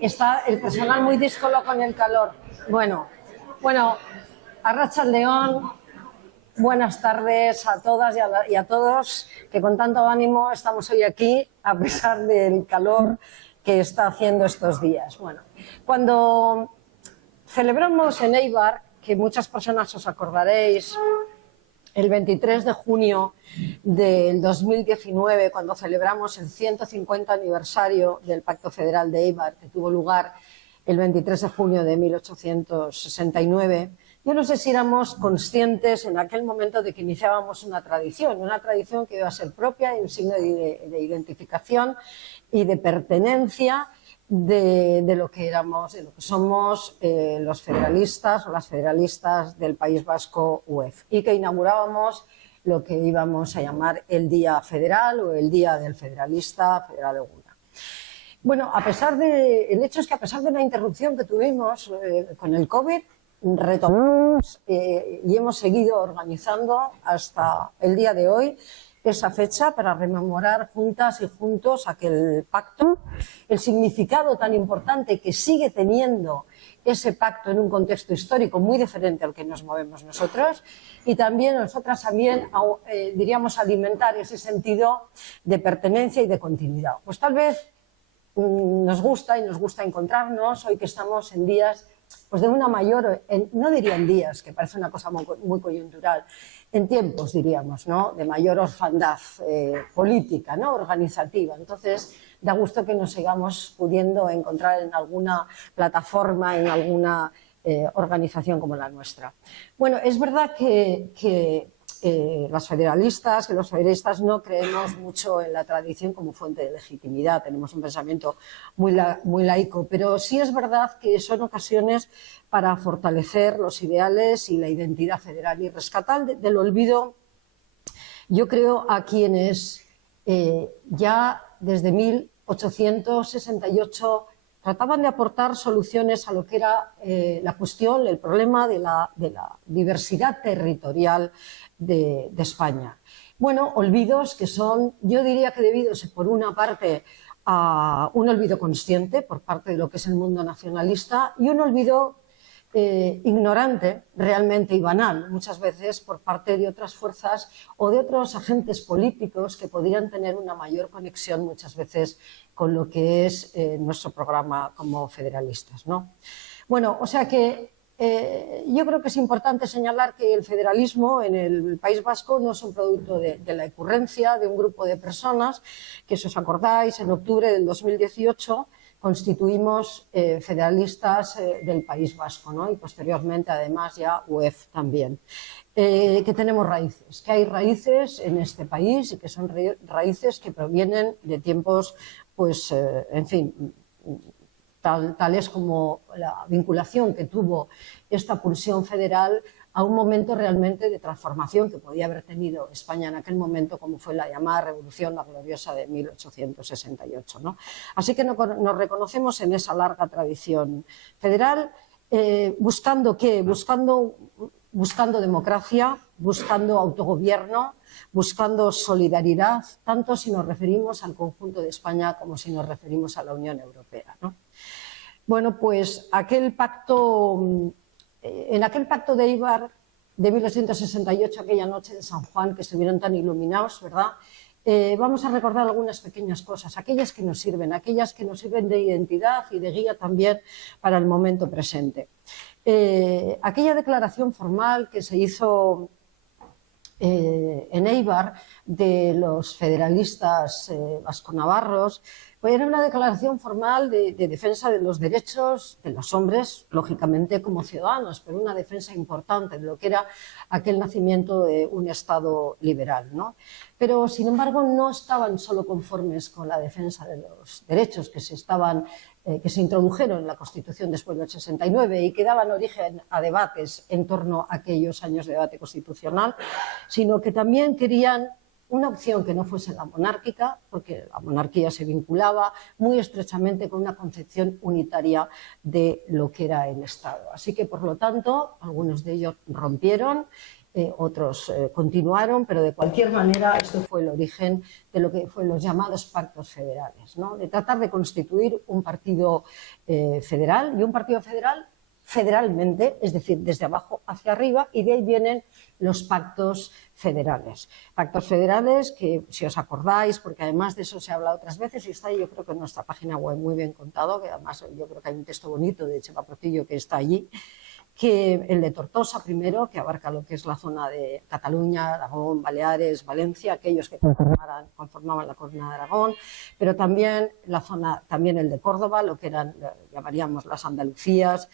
Está el personal muy díscolo con el calor. Bueno, Arratsaldeon, buenas tardes a todas y a todos, que con tanto ánimo estamos hoy aquí, a pesar del calor que está haciendo estos días. Bueno, cuando celebramos en Eibar, que muchas personas os acordaréis, el 23 de junio del 2019, cuando celebramos el 150 aniversario del Pacto Federal de Eibar, que tuvo lugar el 23 de junio de 1869, yo no sé si éramos conscientes en aquel momento de que iniciábamos una tradición que iba a ser propia y un signo de identificación y de pertenencia de lo que éramos, de lo que somos los federalistas o las federalistas del País Vasco UEF, y que inaugurábamos lo que íbamos a llamar el Día Federal o el Día del Federalista Federal Eguna. Bueno, el hecho es que a pesar de la interrupción que tuvimos con el COVID, retomamos y hemos seguido organizando hasta el día de hoy esa fecha para rememorar juntas y juntos aquel pacto, el significado tan importante que sigue teniendo ese pacto en un contexto histórico muy diferente al que nos movemos nosotros, y nosotras también diríamos alimentar ese sentido de pertenencia y de continuidad. Pues tal vez nos gusta encontrarnos hoy que estamos en días pues de una mayor, no diría en días, que parece una cosa muy coyuntural, en tiempos diríamos, ¿no?, de mayor orfandad política, ¿no?, organizativa. Entonces da gusto que nos sigamos pudiendo encontrar en alguna plataforma, en alguna organización como la nuestra. Bueno, es verdad que las federalistas, que los federalistas no creemos mucho en la tradición como fuente de legitimidad, tenemos un pensamiento muy laico, pero sí es verdad que son ocasiones para fortalecer los ideales y la identidad federal y rescatar del olvido, yo creo, a quienes ya desde 1868 trataban de aportar soluciones a lo que era la cuestión, el problema de la diversidad territorial de España. Bueno, olvidos que son, yo diría que debidos por una parte a un olvido consciente por parte de lo que es el mundo nacionalista y un olvido ignorante realmente y banal muchas veces por parte de otras fuerzas o de otros agentes políticos que podrían tener una mayor conexión muchas veces con lo que es nuestro programa como federalistas, ¿no? Bueno, o sea que yo creo que es importante señalar que el federalismo en el País Vasco no es un producto de la ocurrencia de un grupo de personas que, si os acordáis, en octubre del 2018 constituimos federalistas del País Vasco, ¿no?, y posteriormente además ya UEF también, que tenemos raíces, que hay raíces en este país y que son raíces que provienen de tiempos, pues, en fin, tales como la vinculación que tuvo esta pulsión federal a un momento realmente de transformación que podía haber tenido España en aquel momento, como fue la llamada Revolución la Gloriosa de 1868, ¿no? Así que nos reconocemos en esa larga tradición federal, buscando ¿qué? Buscando democracia, buscando autogobierno, buscando solidaridad, tanto si nos referimos al conjunto de España como si nos referimos a la Unión Europea, ¿no? Bueno, pues en aquel pacto de Eibar de 1868, aquella noche de San Juan, que estuvieron tan iluminados, ¿verdad? Vamos a recordar algunas pequeñas cosas, aquellas que nos sirven de identidad y de guía también para el momento presente. Aquella declaración formal que se hizo en Eibar de los federalistas vasconavarros, Pues era una declaración formal de defensa de los derechos de los hombres, lógicamente como ciudadanos, pero una defensa importante de lo que era aquel nacimiento de un Estado liberal, ¿no? Pero, sin embargo, no estaban solo conformes con la defensa de los derechos que se introdujeron en la Constitución después del 69 y que daban origen a debates en torno a aquellos años de debate constitucional, sino que también querían una opción que no fuese la monárquica, porque la monarquía se vinculaba muy estrechamente con una concepción unitaria de lo que era el Estado. Así que, por lo tanto, algunos de ellos rompieron, otros continuaron, pero de cualquier manera esto fue el origen de lo que fueron los llamados pactos federales, ¿no? De tratar de constituir un partido federal, y un partido federal federalmente, es decir, desde abajo hacia arriba, y de ahí vienen los pactos federales. Pactos federales que, si os acordáis, porque además de eso se ha hablado otras veces y está ahí, yo creo que en nuestra página web muy bien contado, que además yo creo que hay un texto bonito de Chema Portillo que está allí, que el de Tortosa primero, que abarca lo que es la zona de Cataluña, Aragón, Baleares, Valencia, aquellos que conformaban la Corona de Aragón, pero también la zona, también el de Córdoba, lo que eran, llamaríamos las Andalucías,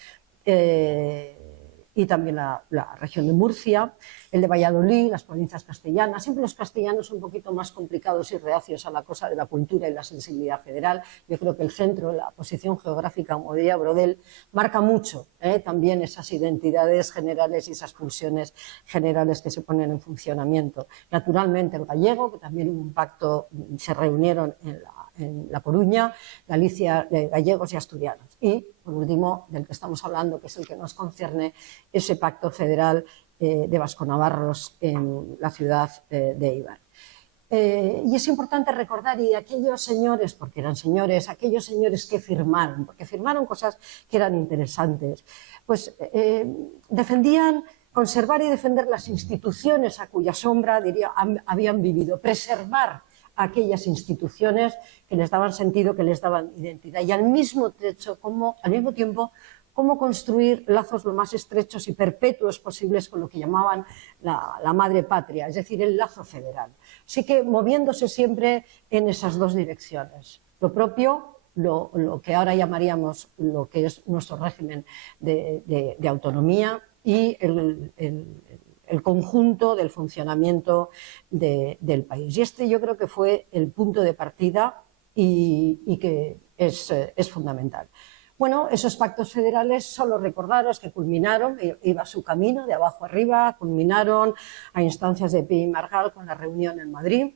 y también la región de Murcia, el de Valladolid, las provincias castellanas. Siempre los castellanos un poquito más complicados y reacios a la cosa de la cultura y la sensibilidad federal. Yo creo que el centro, la posición geográfica, como diría Brodel, marca mucho también esas identidades generales y esas pulsiones generales que se ponen en funcionamiento. Naturalmente el gallego, que también hubo un pacto, se reunieron en La Coruña, Galicia, gallegos y asturianos. Y, por último, del que estamos hablando, que es el que nos concierne, ese pacto federal de vasconavarros en la ciudad de Eibar. Y es importante recordar, y aquellos señores, porque eran señores, aquellos señores que firmaron, porque firmaron cosas que eran interesantes, pues defendían conservar y defender las instituciones a cuya sombra, diría, habían vivido, preservar aquellas instituciones que les daban sentido, que les daban identidad, y al mismo tiempo cómo construir lazos lo más estrechos y perpetuos posibles con lo que llamaban la madre patria, es decir, el lazo federal. Así que moviéndose siempre en esas dos direcciones. Lo propio, lo que ahora llamaríamos lo que es nuestro régimen de autonomía, y el conjunto del funcionamiento del país. Y este yo creo que fue el punto de partida y que es fundamental. Bueno, esos pactos federales, solo recordaros que culminaron, iba su camino de abajo arriba, culminaron a instancias de Pi y Margall con la reunión en Madrid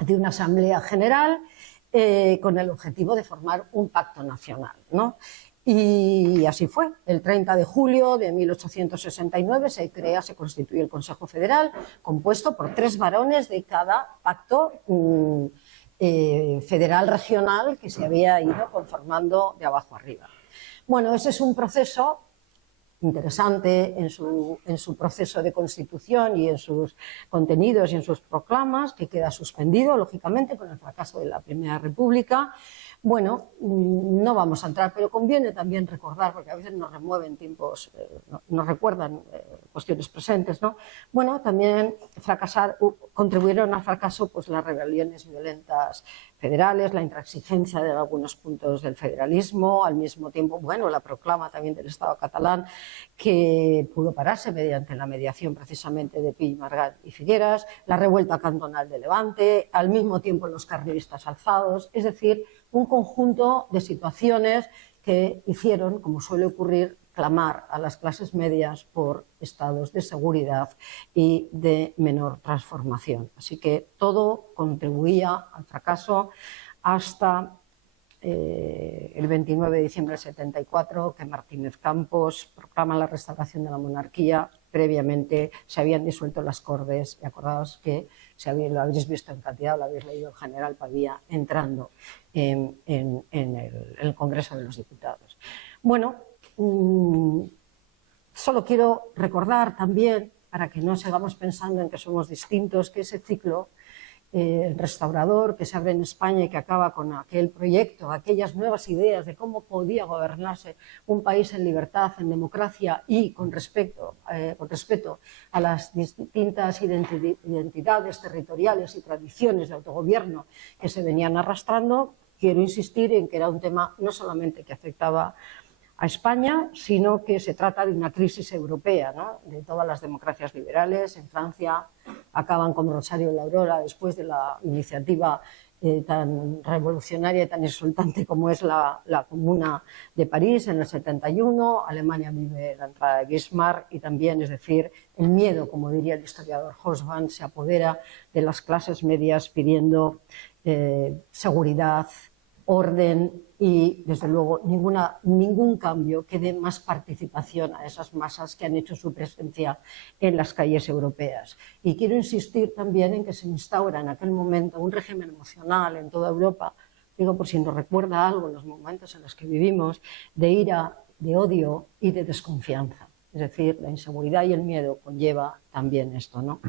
de una asamblea general con el objetivo de formar un pacto nacional, ¿no? Y así fue. El 30 de julio de 1869 se constituye el Consejo Federal, compuesto por 3 varones de cada pacto federal regional que se había ido conformando de abajo arriba. Bueno, ese es un proceso interesante en su proceso de constitución y en sus contenidos y en sus proclamas, que queda suspendido, lógicamente, con el fracaso de la Primera República. Bueno, no vamos a entrar, pero conviene también recordar, porque a veces nos remueven tiempos, nos recuerdan cuestiones presentes, ¿no? Bueno, también contribuyeron al fracaso pues, las rebeliones violentas federales, la intransigencia de algunos puntos del federalismo, al mismo tiempo, bueno, la proclama también del Estado catalán, que pudo pararse mediante la mediación precisamente de Pi, Margall y Figueras, la revuelta cantonal de Levante, al mismo tiempo los carlistas alzados, es decir, un conjunto de situaciones que hicieron, como suele ocurrir, clamar a las clases medias por estados de seguridad y de menor transformación. Así que todo contribuía al fracaso hasta el 29 de diciembre del 74, que Martínez Campos proclama la restauración de la monarquía. Previamente se habían disuelto las Cortes, y acordaos que lo habéis visto en cantidad, lo habéis leído el general Pavía entrando en el Congreso de los Diputados. Bueno, solo quiero recordar también, para que no sigamos pensando en que somos distintos, que ese ciclo restaurador que se abre en España y que acaba con aquel proyecto, aquellas nuevas ideas de cómo podía gobernarse un país en libertad, en democracia y con respeto a las distintas identidades territoriales y tradiciones de autogobierno que se venían arrastrando, quiero insistir en que era un tema no solamente que afectaba a España, sino que se trata de una crisis europea, ¿no? De todas las democracias liberales. En Francia acaban con Rosario de la Aurora después de la iniciativa tan revolucionaria y tan insultante como es la Comuna de París en el 71. Alemania vive la entrada de Bismarck y también, es decir, el miedo, como diría el historiador Hobsbawm, se apodera de las clases medias pidiendo seguridad, orden y, desde luego, ningún cambio que dé más participación a esas masas que han hecho su presencia en las calles europeas. Y quiero insistir también en que se instaura en aquel momento un régimen emocional en toda Europa, digo por si nos recuerda algo en los momentos en los que vivimos, de ira, de odio y de desconfianza. Es decir, la inseguridad y el miedo conlleva también esto, ¿no?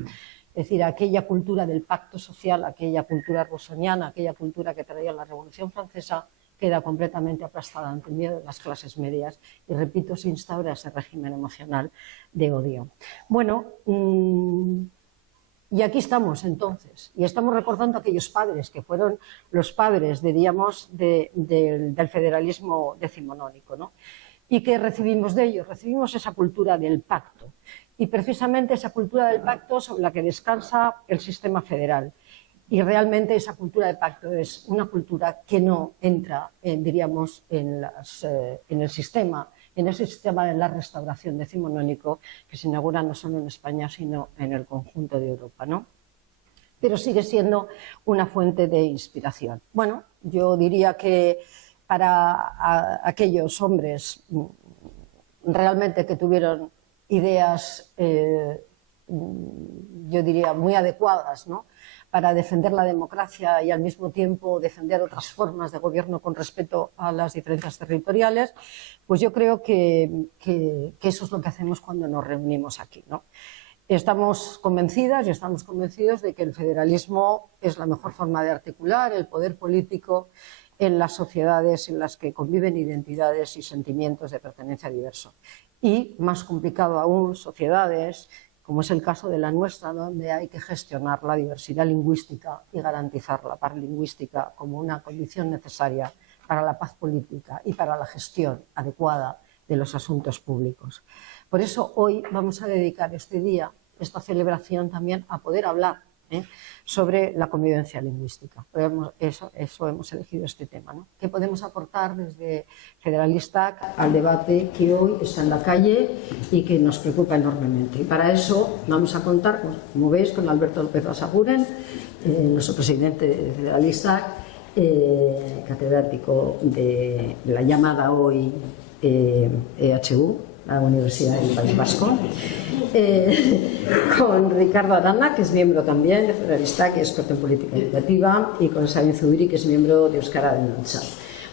Es decir, aquella cultura del pacto social, aquella cultura rousseauiana, aquella cultura que traía la Revolución Francesa, queda completamente aplastada ante el miedo de las clases medias y, repito, se instaura ese régimen emocional de odio. Bueno, y aquí estamos entonces, y estamos recordando a aquellos padres que fueron los padres, diríamos, del federalismo decimonónico, ¿no? ¿Y qué recibimos de ellos? Recibimos esa cultura del pacto. Y precisamente esa cultura del pacto sobre la que descansa el sistema federal. Y realmente esa cultura de pacto es una cultura que no entra, diríamos, en el sistema, en ese sistema de la restauración decimonónico que se inaugura no solo en España, sino en el conjunto de Europa, ¿no? Pero sigue siendo una fuente de inspiración. Bueno, yo diría que para aquellos hombres realmente que tuvieron ideas, yo diría, muy adecuadas, ¿no?, para defender la democracia y al mismo tiempo defender otras formas de gobierno con respeto a las diferencias territoriales, pues yo creo que eso es lo que hacemos cuando nos reunimos aquí, ¿no? Estamos convencidas y estamos convencidos de que el federalismo es la mejor forma de articular el poder político en las sociedades en las que conviven identidades y sentimientos de pertenencia diversos. Y, más complicado aún, sociedades, como es el caso de la nuestra, donde hay que gestionar la diversidad lingüística y garantizar la paz lingüística como una condición necesaria para la paz política y para la gestión adecuada de los asuntos públicos. Por eso hoy vamos a dedicar este día, esta celebración también, a poder hablar sobre la convivencia lingüística. Eso hemos elegido este tema, ¿no? ¿Qué podemos aportar desde Federalistak al debate que hoy está en la calle y que nos preocupa enormemente? Y para eso vamos a contar, como veis, con Alberto López Basaguren, nuestro presidente de Federalistak, catedrático de la llamada hoy EHU, la Universidad del País Vasco, con Ricardo Arana, que es miembro también de Federalistak, que es experto en política educativa, y con Sabin Zubiri, que es miembro de Euskara Denuntza.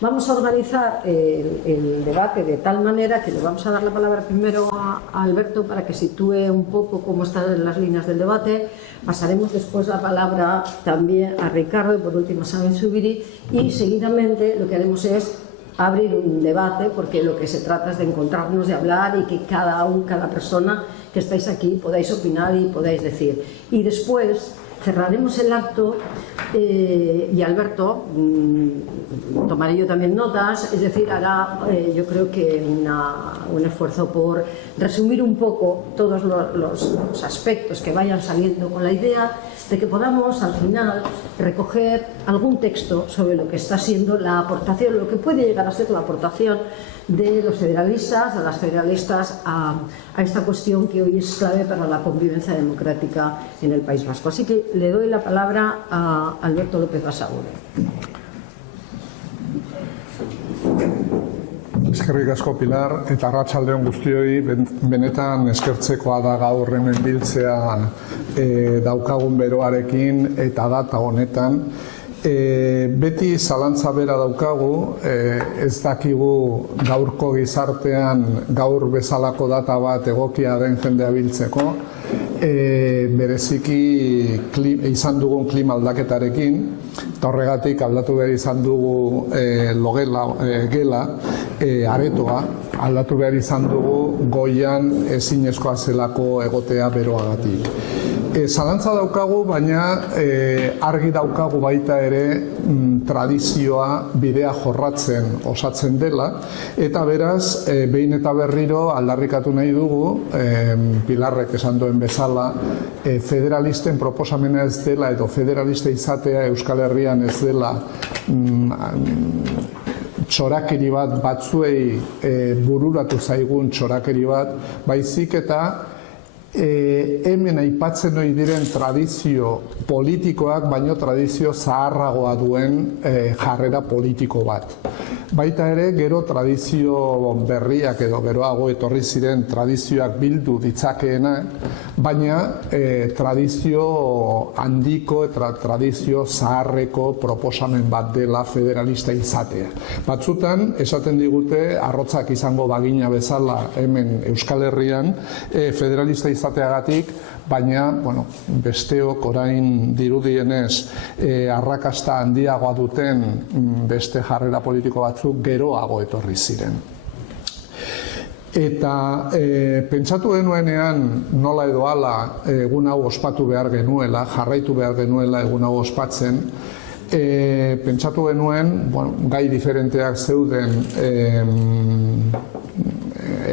Vamos a organizar el debate de tal manera que le vamos a dar la palabra primero a Alberto para que sitúe un poco cómo están las líneas del debate. Pasaremos después la palabra también a Ricardo y por último a Sabin Zubiri, y seguidamente lo que haremos es abrir un debate, porque lo que se trata es de encontrarnos, de hablar y que cada persona que estáis aquí podáis opinar y podáis decir. Y después cerraremos el acto y Alberto, tomaré yo también notas, es decir, hará yo creo que un esfuerzo por resumir un poco todos los aspectos que vayan saliendo, con la idea de que podamos al final recoger algún texto sobre lo que está siendo la aportación, lo que puede llegar a ser la aportación de los federalistas, a las federalistas, a esta cuestión que hoy es clave para la convivencia democrática en el País Vasco. Así que le doy la palabra a Alberto López Basaguren. Eskerrik asko, Pilar, eta arratsalde on guztioi, benetan eskertzekoa da gaur hemen biltzea daukagun beroarekin eta data honetan. Beti zalantza bera daukagu, ez dakigu gaurko gizartean gaur bezalako data bat egokia den jendea biltzeko, bereziki izan dugun klima aldaketarekin, eta horregatik aldatu behar izan dugu gela, aretoa, aldatu behar izan dugu goian ezinezkoa zelako egotea beroagatik. Zalantza daukagu, baina argi daukagu baita ere tradizioa bidea jorratzen osatzen dela, eta beraz, behin eta berriro aldarrikatu nahi dugu, Pilarrek esan duen bezala, federalisten proposamena ez dela, edo federalista izatea Euskal Herrian ez dela txorakeri bat, batzuei bururatu zaigun txorakeri bat, baizik eta hemen aipatzen ohi diren tradizio politikoak, baino tradizio zaharragoa duen jarrera politiko bat. Baita ere, gero tradizio berriak edo geroago etorri ziren tradizioak bildu ditzakeena, baina tradizio handiko eta tradizio zaharreko proposamen bat dela federalista izatea. Batzutan, esaten digute, arrotzak izango bagina bezala hemen Euskal Herrian, federalista izateagatik, baina, besteok orain dirudienez arrakasta handiagoa duten beste jarrera politiko batzuk geroago etorri ziren. Eta pentsatu genuenean nola edo hala egun hau ospatu behar genuela, jarraitu behar genuela egun hau ospatzen, pentsatu genuen, gai diferenteak zeuden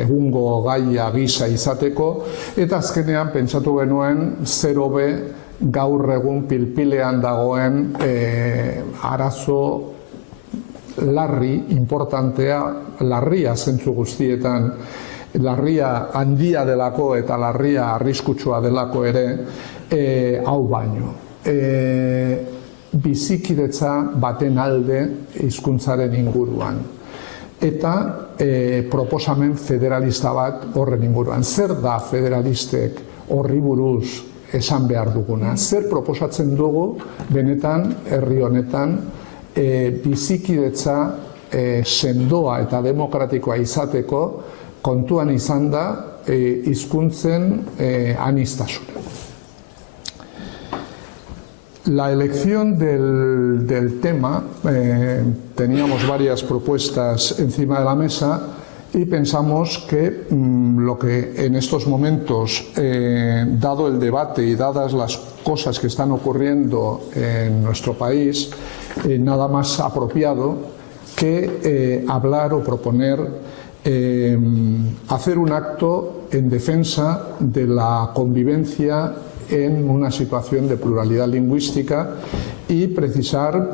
egungo gaia gisa izateko, eta azkenean pentsatu genuen zer hobe gaur egun pilpilean dagoen arazo larri, importantea, larria zentzu guztietan, larria handia delako eta larria arriskutsua delako ere, hau baino. Bizikidetza baten alde hizkuntzaren inguruan. Eta proposamen federalista bat horren inguruan. Zer da federalistek horri buruz esan behar duguna? Zer proposatzen dugu benetan herri honetan bizikidetza sendoa eta demokratikoa izateko kontuan izan da hizkuntzen aniztasuna. La elección del tema, teníamos varias propuestas encima de la mesa y pensamos que lo que en estos momentos, dado el debate y dadas las cosas que están ocurriendo en nuestro país, nada más apropiado que hablar o proponer hacer un acto en defensa de la convivencia en una situación de pluralidad lingüística y precisar,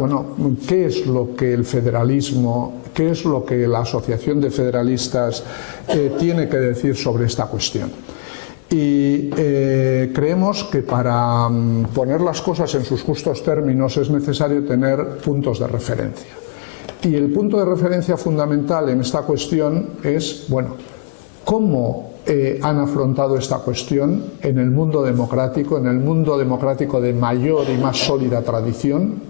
qué es lo que el federalismo, qué es lo que la Asociación de Federalistas tiene que decir sobre esta cuestión. Y creemos que para poner las cosas en sus justos términos es necesario tener puntos de referencia. Y el punto de referencia fundamental en esta cuestión es, ¿cómo han afrontado esta cuestión en el mundo democrático de mayor y más sólida tradición?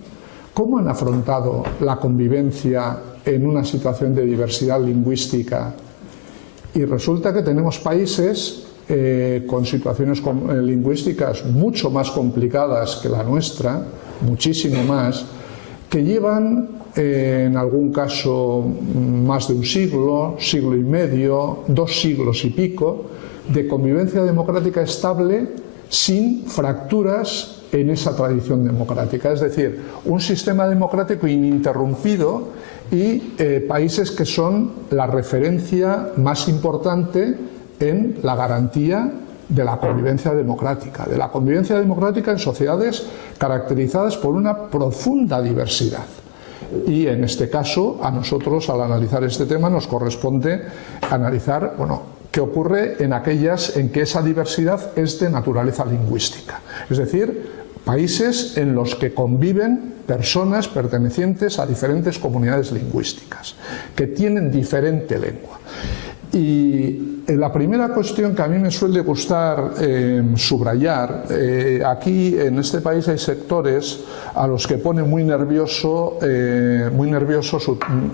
¿Cómo han afrontado la convivencia en una situación de diversidad lingüística? Y resulta que tenemos países con situaciones lingüísticas mucho más complicadas que la nuestra, muchísimo más, que llevan en algún caso más de un siglo, siglo y medio, 2 siglos y pico, de convivencia democrática estable sin fracturas en esa tradición democrática. Es decir, un sistema democrático ininterrumpido y países que son la referencia más importante en la garantía de la convivencia democrática en sociedades caracterizadas por una profunda diversidad. Y en este caso, a nosotros, al analizar este tema, nos corresponde analizar, qué ocurre en aquellas en que esa diversidad es de naturaleza lingüística. Es decir, países en los que conviven personas pertenecientes a diferentes comunidades lingüísticas, que tienen diferente lengua. Y la primera cuestión que a mí me suele gustar subrayar, aquí en este país hay sectores a los que pone muy nervioso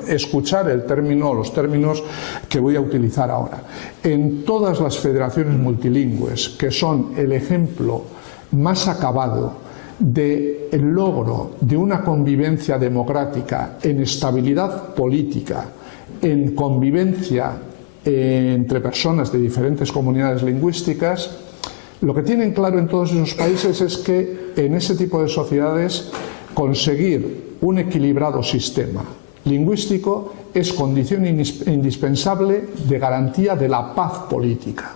escuchar los términos que voy a utilizar ahora. En todas las federaciones multilingües, que son el ejemplo más acabado del logro de una convivencia democrática en estabilidad política, en convivencia entre personas de diferentes comunidades lingüísticas, Lo que tienen claro en todos esos países es que en ese tipo de sociedades conseguir un equilibrado sistema lingüístico es condición indispensable de garantía de la paz política.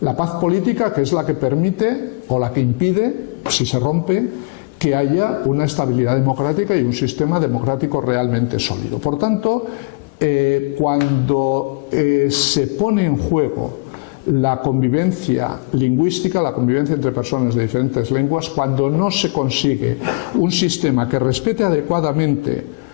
La paz política, que es la que permite o la que impide, si se rompe, que haya una estabilidad democrática y un sistema democrático realmente sólido. Por tanto, cuando se pone en juego la convivencia lingüística, la convivencia entre personas de diferentes lenguas, cuando no se consigue un sistema que respete adecuadamente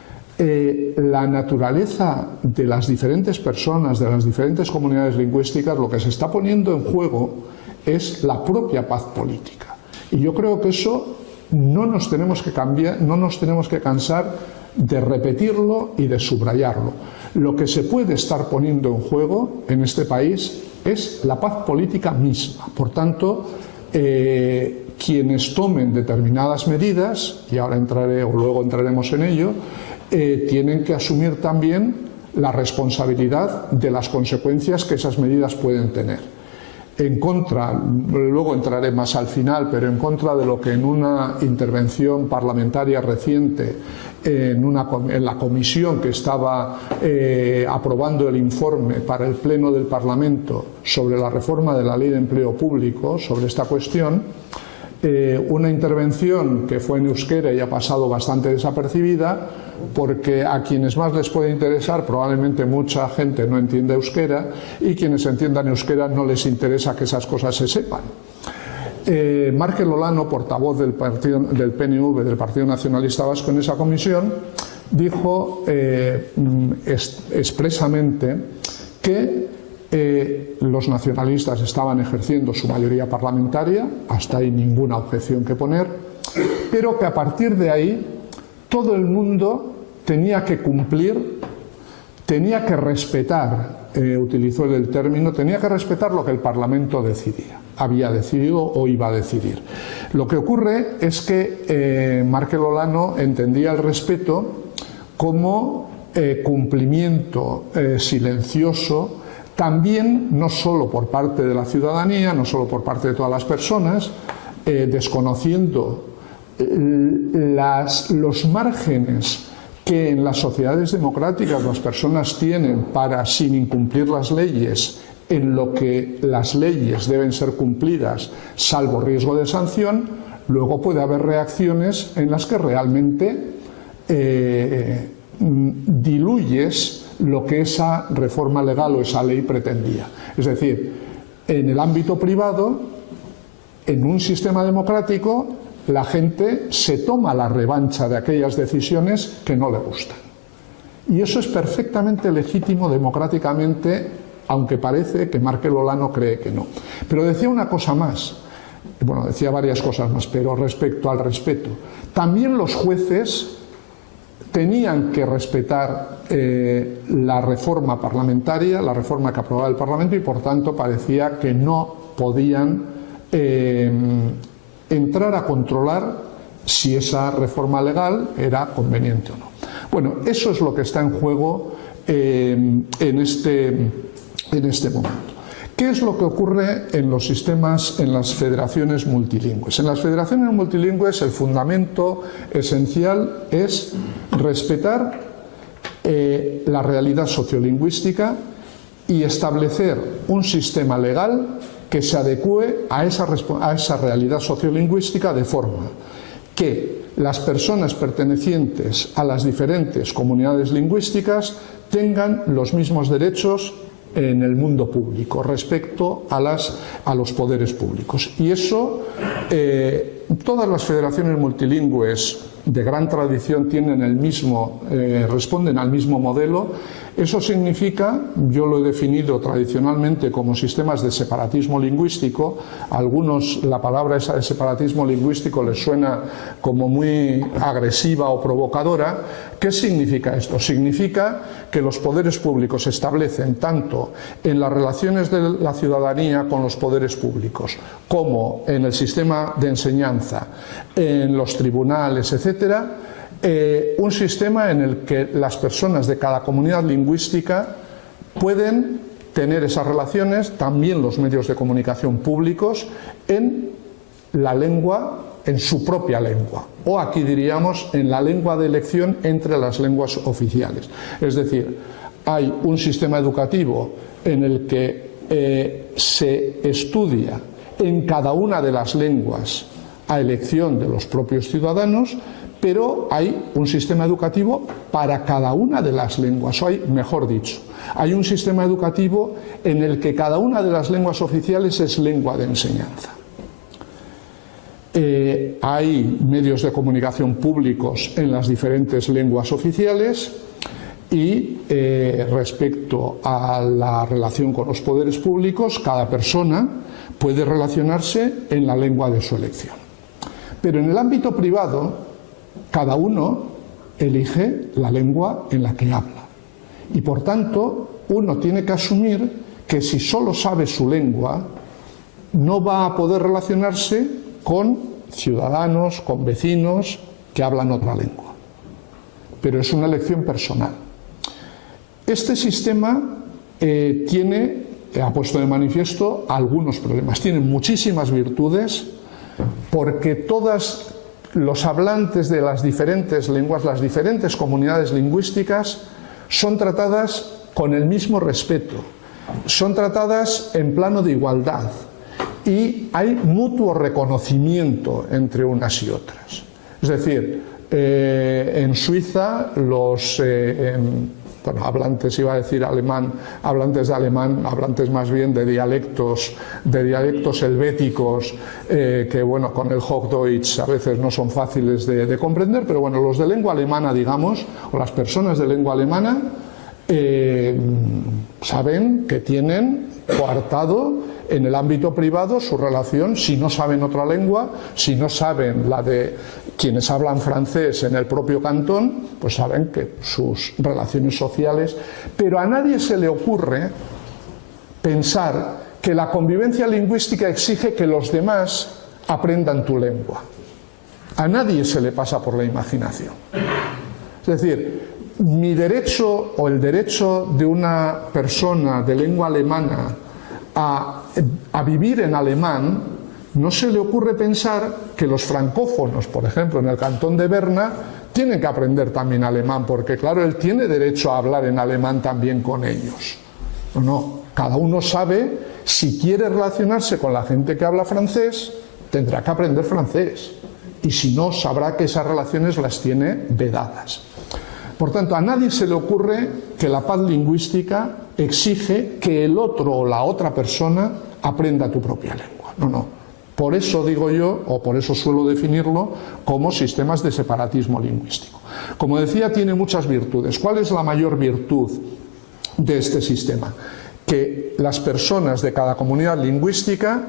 la naturaleza de las diferentes personas, de las diferentes comunidades lingüísticas, lo que se está poniendo en juego es la propia paz política. Y yo creo que eso no nos tenemos que cambiar, no nos tenemos que cansar de repetirlo y de subrayarlo. Lo que se puede estar poniendo en juego en este país es la paz política misma. Por tanto, quienes tomen determinadas medidas, y ahora entraré o luego entraremos en ello, tienen que asumir también la responsabilidad de las consecuencias que esas medidas pueden tener. En contra, luego entraré más al final, pero en contra de lo que en una intervención parlamentaria reciente, en la comisión que estaba aprobando el informe para el Pleno del Parlamento sobre la reforma de la Ley de Empleo Público, sobre esta cuestión, una intervención que fue en euskera y ha pasado bastante desapercibida, porque a quienes más les puede interesar, probablemente mucha gente no entiende euskera, y quienes entiendan euskera no les interesa que esas cosas se sepan. Markel Olano, portavoz del PNV, del Partido Nacionalista Vasco, en esa comisión, dijo expresamente que los nacionalistas estaban ejerciendo su mayoría parlamentaria, hasta ahí ninguna objeción que poner, pero que a partir de ahí todo el mundo tenía que cumplir, tenía que respetar, utilizó el término, tenía que respetar lo que el Parlamento había decidido o iba a decidir. Lo que ocurre es que Markel Olano entendía el respeto como cumplimiento silencioso, también no solo por parte de la ciudadanía, no solo por parte de todas las personas, desconociendo los márgenes que en las sociedades democráticas las personas tienen para, sin incumplir las leyes, en lo que las leyes deben ser cumplidas, salvo riesgo de sanción, luego puede haber reacciones en las que realmente diluyes lo que esa reforma legal o esa ley pretendía. Es decir, en el ámbito privado, en un sistema democrático, la gente se toma la revancha de aquellas decisiones que no le gustan. Y eso es perfectamente legítimo democráticamente, aunque parece que Markel Olano cree que no. Pero decía una cosa más, bueno, decía varias cosas más, pero respecto al respeto. También los jueces tenían que respetar la reforma parlamentaria, la reforma que aprobaba el Parlamento, y por tanto parecía que no podían entrar a controlar si esa reforma legal era conveniente o no. Bueno, eso es lo que está en juego en este momento. ¿Qué es lo que ocurre en los sistemas, en las federaciones multilingües? En las federaciones multilingües el fundamento esencial es respetar la realidad sociolingüística y establecer un sistema legal que se adecue a esa realidad sociolingüística, de forma que las personas pertenecientes a las diferentes comunidades lingüísticas tengan los mismos derechos en el mundo público respecto a los poderes públicos. Y eso, todas las federaciones multilingües de gran tradición tienen responden al mismo modelo. Eso significa, yo lo he definido tradicionalmente como sistemas de separatismo lingüístico. A algunos la palabra esa de separatismo lingüístico les suena como muy agresiva o provocadora. ¿Qué significa esto? Significa que los poderes públicos se establecen tanto en las relaciones de la ciudadanía con los poderes públicos, como en el sistema de enseñanza, en los tribunales, etcétera, un sistema en el que las personas de cada comunidad lingüística pueden tener esas relaciones, también los medios de comunicación públicos, en la lengua, en su propia lengua, o aquí diríamos en la lengua de elección entre las lenguas oficiales. Es decir, hay un sistema educativo en el que se estudia en cada una de las lenguas a elección de los propios ciudadanos, pero hay un sistema educativo para cada una de las lenguas, o hay, mejor dicho, hay un sistema educativo en el que cada una de las lenguas oficiales es lengua de enseñanza. Hay medios de comunicación públicos en las diferentes lenguas oficiales y respecto a la relación con los poderes públicos, cada persona puede relacionarse en la lengua de su elección. Pero en el ámbito privado, cada uno elige la lengua en la que habla. Y por tanto, uno tiene que asumir que si solo sabe su lengua, no va a poder relacionarse con ciudadanos, con vecinos que hablan otra lengua. Pero es una elección personal. Este sistema ha puesto de manifiesto algunos problemas. Tiene muchísimas virtudes porque todos los hablantes de las diferentes lenguas, las diferentes comunidades lingüísticas, son tratadas con el mismo respeto, son tratadas en plano de igualdad y hay mutuo reconocimiento entre unas y otras. Es decir, en Suiza los hablantes, iba a decir alemán, hablantes de alemán, hablantes más bien de dialectos helvéticos, que bueno, con el Hochdeutsch a veces no son fáciles de comprender, pero bueno, los de lengua alemana, digamos, o las personas de lengua alemana, saben que tienen coartado en el ámbito privado su relación, si no saben otra lengua, si no saben la de quienes hablan francés en el propio cantón, pues saben que sus relaciones sociales, pero a nadie se le ocurre pensar que la convivencia lingüística exige que los demás aprendan tu lengua. A nadie se le pasa por la imaginación. Es decir, mi derecho o el derecho de una persona de lengua alemana a vivir en alemán, no se le ocurre pensar que los francófonos, por ejemplo, en el cantón de Berna, tienen que aprender también alemán, porque claro, él tiene derecho a hablar en alemán también con ellos. No, cada uno sabe, si quiere relacionarse con la gente que habla francés, tendrá que aprender francés, y si no, sabrá que esas relaciones las tiene vedadas. Por tanto, a nadie se le ocurre que la paz lingüística exige que el otro o la otra persona aprenda tu propia lengua. No, no. Por eso digo yo, o por eso suelo definirlo, como sistemas de separatismo lingüístico. Como decía, tiene muchas virtudes. ¿Cuál es la mayor virtud de este sistema? Que las personas de cada comunidad lingüística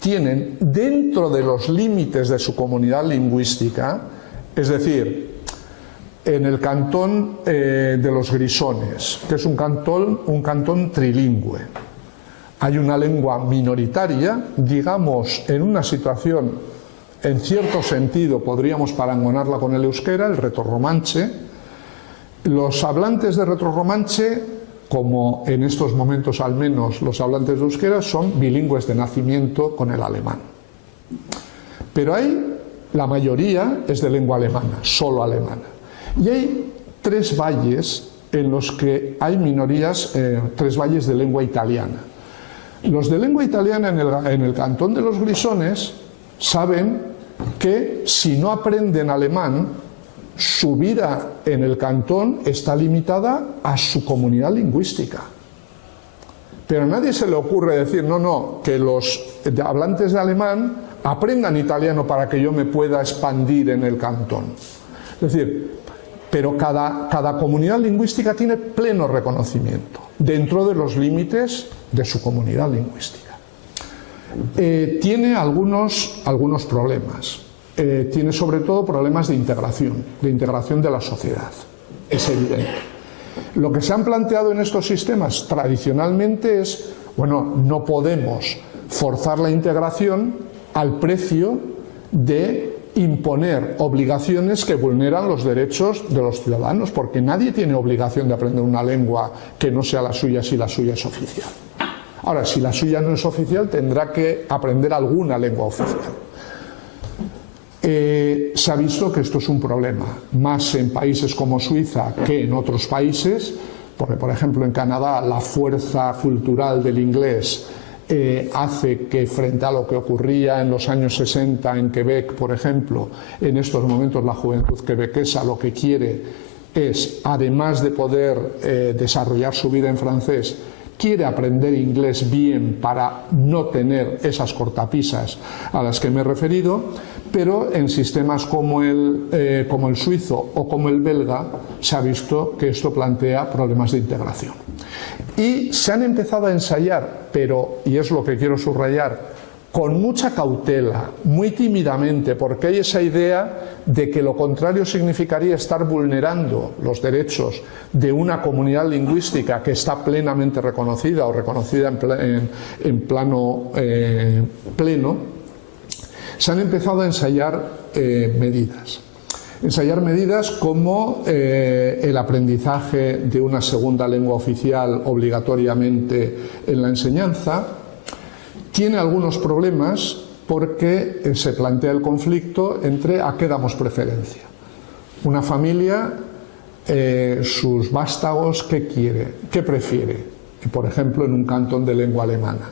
tienen, dentro de los límites de su comunidad lingüística, es decir, en el cantón de los Grisones, que es un cantón trilingüe. Hay una lengua minoritaria, digamos, en una situación, en cierto sentido, podríamos parangonarla con el euskera, el retrorromanche. Los hablantes de retrorromanche, como en estos momentos al menos los hablantes de euskera, son bilingües de nacimiento con el alemán. Pero la mayoría es de lengua alemana, solo alemana. Y hay tres valles en los que hay minorías, tres valles de lengua italiana. Los de lengua italiana en el cantón de los Grisones saben que si no aprenden alemán, su vida en el cantón está limitada a su comunidad lingüística. Pero a nadie se le ocurre decir, no, que los hablantes de alemán aprendan italiano para que yo me pueda expandir en el cantón. Es decir, pero cada comunidad lingüística tiene pleno reconocimiento dentro de los límites de su comunidad lingüística. Tiene algunos problemas. Tiene sobre todo problemas de integración de la sociedad. Es evidente. Lo que se han planteado en estos sistemas tradicionalmente es, no podemos forzar la integración al precio de imponer obligaciones que vulneran los derechos de los ciudadanos, porque nadie tiene obligación de aprender una lengua que no sea la suya si la suya es oficial. Ahora, si la suya no es oficial, tendrá que aprender alguna lengua oficial. Se ha visto que esto es un problema, más en países como Suiza que en otros países, porque por ejemplo en Canadá la fuerza cultural del inglés hace que frente a lo que ocurría en los años 60 en Quebec, por ejemplo, en estos momentos la juventud quebequesa lo que quiere es, además de poder desarrollar su vida en francés, quiere aprender inglés bien para no tener esas cortapisas a las que me he referido, pero en sistemas como el suizo o como el belga se ha visto que esto plantea problemas de integración. Y se han empezado a ensayar, pero, y es lo que quiero subrayar, con mucha cautela, muy tímidamente, porque hay esa idea de que lo contrario significaría estar vulnerando los derechos de una comunidad lingüística que está plenamente reconocida o reconocida en plano pleno. Se han empezado a ensayar medidas. Ensayar medidas como el aprendizaje de una segunda lengua oficial obligatoriamente en la enseñanza. Tiene algunos problemas porque se plantea el conflicto entre a qué damos preferencia. Una familia, sus vástagos, ¿qué quiere? ¿Qué prefiere? Por ejemplo, en un cantón de lengua alemana.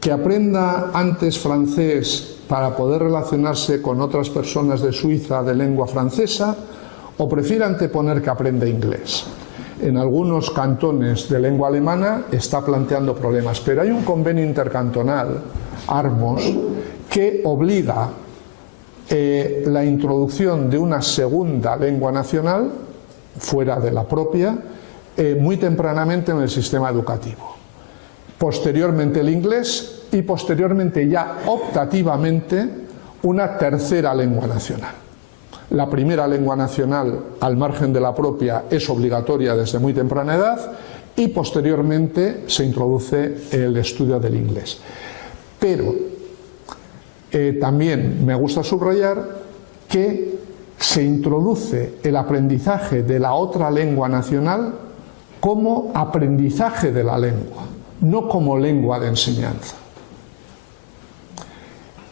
Que aprenda antes francés para poder relacionarse con otras personas de Suiza de lengua francesa, o prefiere anteponer que aprenda inglés. En algunos cantones de lengua alemana está planteando problemas, pero hay un convenio intercantonal, ARMOS, que obliga la introducción de una segunda lengua nacional, fuera de la propia, muy tempranamente en el sistema educativo. Posteriormente el inglés y posteriormente ya optativamente una tercera lengua nacional. La primera lengua nacional, al margen de la propia, es obligatoria desde muy temprana edad y posteriormente se introduce el estudio del inglés. Pero también me gusta subrayar que se introduce el aprendizaje de la otra lengua nacional como aprendizaje de la lengua, no como lengua de enseñanza.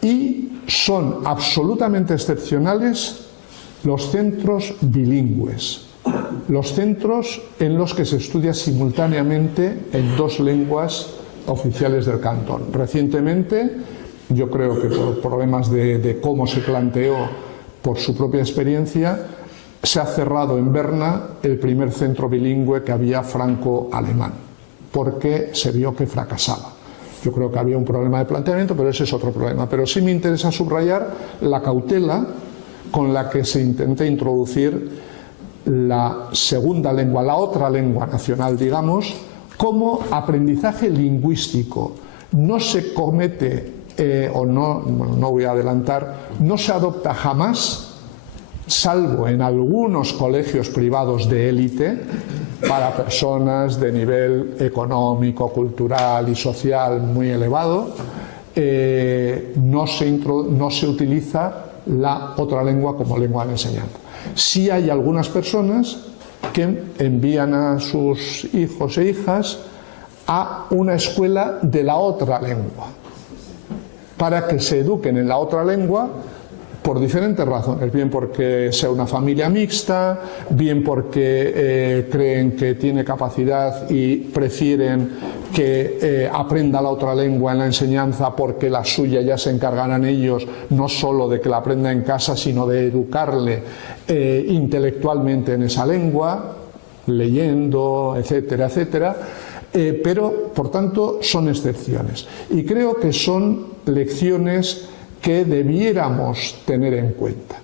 Y son absolutamente excepcionales los centros bilingües, los centros en los que se estudia simultáneamente en dos lenguas oficiales del cantón. Recientemente, yo creo que por problemas de cómo se planteó por su propia experiencia, se ha cerrado en Berna el primer centro bilingüe que había franco-alemán, porque se vio que fracasaba. Yo creo que había un problema de planteamiento, pero ese es otro problema. Pero sí me interesa subrayar la cautela con la que se intenta introducir la segunda lengua, la otra lengua nacional, digamos, como aprendizaje lingüístico. No se comete, no voy a adelantar, no se adopta jamás, salvo en algunos colegios privados de élite, para personas de nivel económico, cultural y social muy elevado, no se utiliza la otra lengua como lengua de enseñanza. Sí hay algunas personas que envían a sus hijos e hijas a una escuela de la otra lengua, para que se eduquen en la otra lengua por diferentes razones, bien porque sea una familia mixta, bien porque creen que tiene capacidad y prefieren que aprenda la otra lengua en la enseñanza porque la suya ya se encargarán ellos, no solo de que la aprenda en casa, sino de educarle intelectualmente en esa lengua, leyendo, etcétera, etcétera. Pero, por tanto, son excepciones. Y creo que son lecciones que debiéramos tener en cuenta.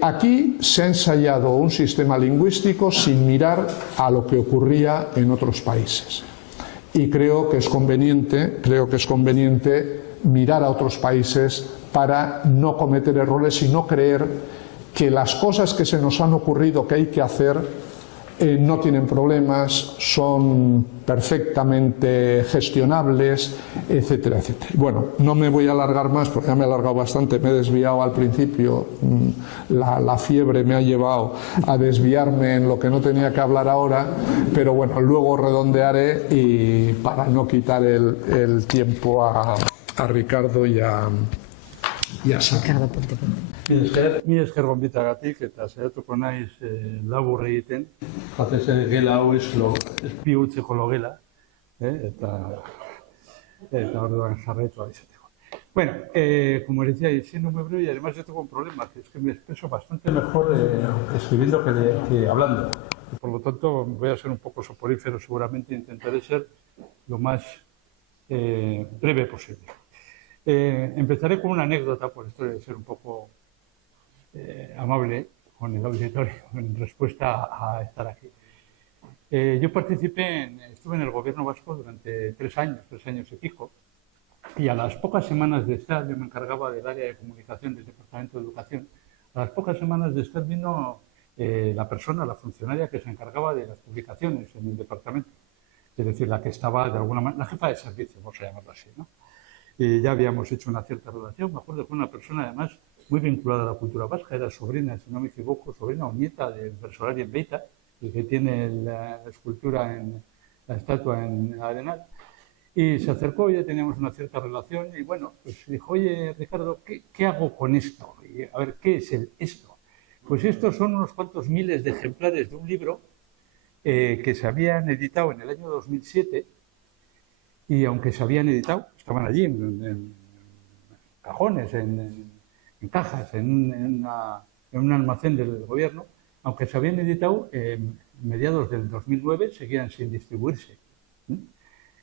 Aquí se ha ensayado un sistema lingüístico sin mirar a lo que ocurría en otros países. Y creo que es conveniente mirar a otros países para no cometer errores y no creer que las cosas que se nos han ocurrido que hay que hacer no tienen problemas, son perfectamente gestionables, etcétera, etcétera. Bueno, no me voy a alargar más porque ya me he alargado bastante, me he desviado al principio, la fiebre me ha llevado a desviarme en lo que no tenía que hablar ahora, pero bueno, luego redondearé y para no quitar el tiempo a Ricardo y a Sara. Mila esker gonbitagatik eta saiatuko naiz labur egiten. Batez ere gela hau ez bihurtzeko logela, eta orduan jarraitu izateko. Bueno, como decía, siendo muy breve y además yo tengo un problema, que es que me expreso bastante mejor escribiendo que hablando. Y por lo tanto voy a ser un poco soporífero seguramente, intentaré ser lo más breve posible. Empezaré con una anécdota, por esto de ser un poco amable con el auditorio en respuesta a estar aquí. Yo estuve en el gobierno vasco durante 3 años y pico, y a las pocas semanas de estar, yo me encargaba del área de comunicación del Departamento de Educación, a las pocas semanas de estar vino la funcionaria que se encargaba de las publicaciones en el departamento, es decir, la que estaba de alguna manera, la jefa de servicio, vamos a llamarlo así, ¿no? Y ya habíamos hecho una cierta relación. Me acuerdo que una persona además muy vinculada a la cultura vasca, era sobrina, si no me equivoco, sobrina o nieta del Bersolari en Beita, el que tiene la escultura, la estatua en Arenal, y se acercó y ya teníamos una cierta relación y bueno, pues dijo, oye Ricardo, ¿qué hago con esto? Y, a ver, ¿qué es esto? Pues estos son unos cuantos miles de ejemplares de un libro que se habían editado en el año 2007, y aunque se habían editado, estaban allí en cajones, en cajas, en un almacén del gobierno, aunque se habían editado en mediados del 2009, seguían sin distribuirse.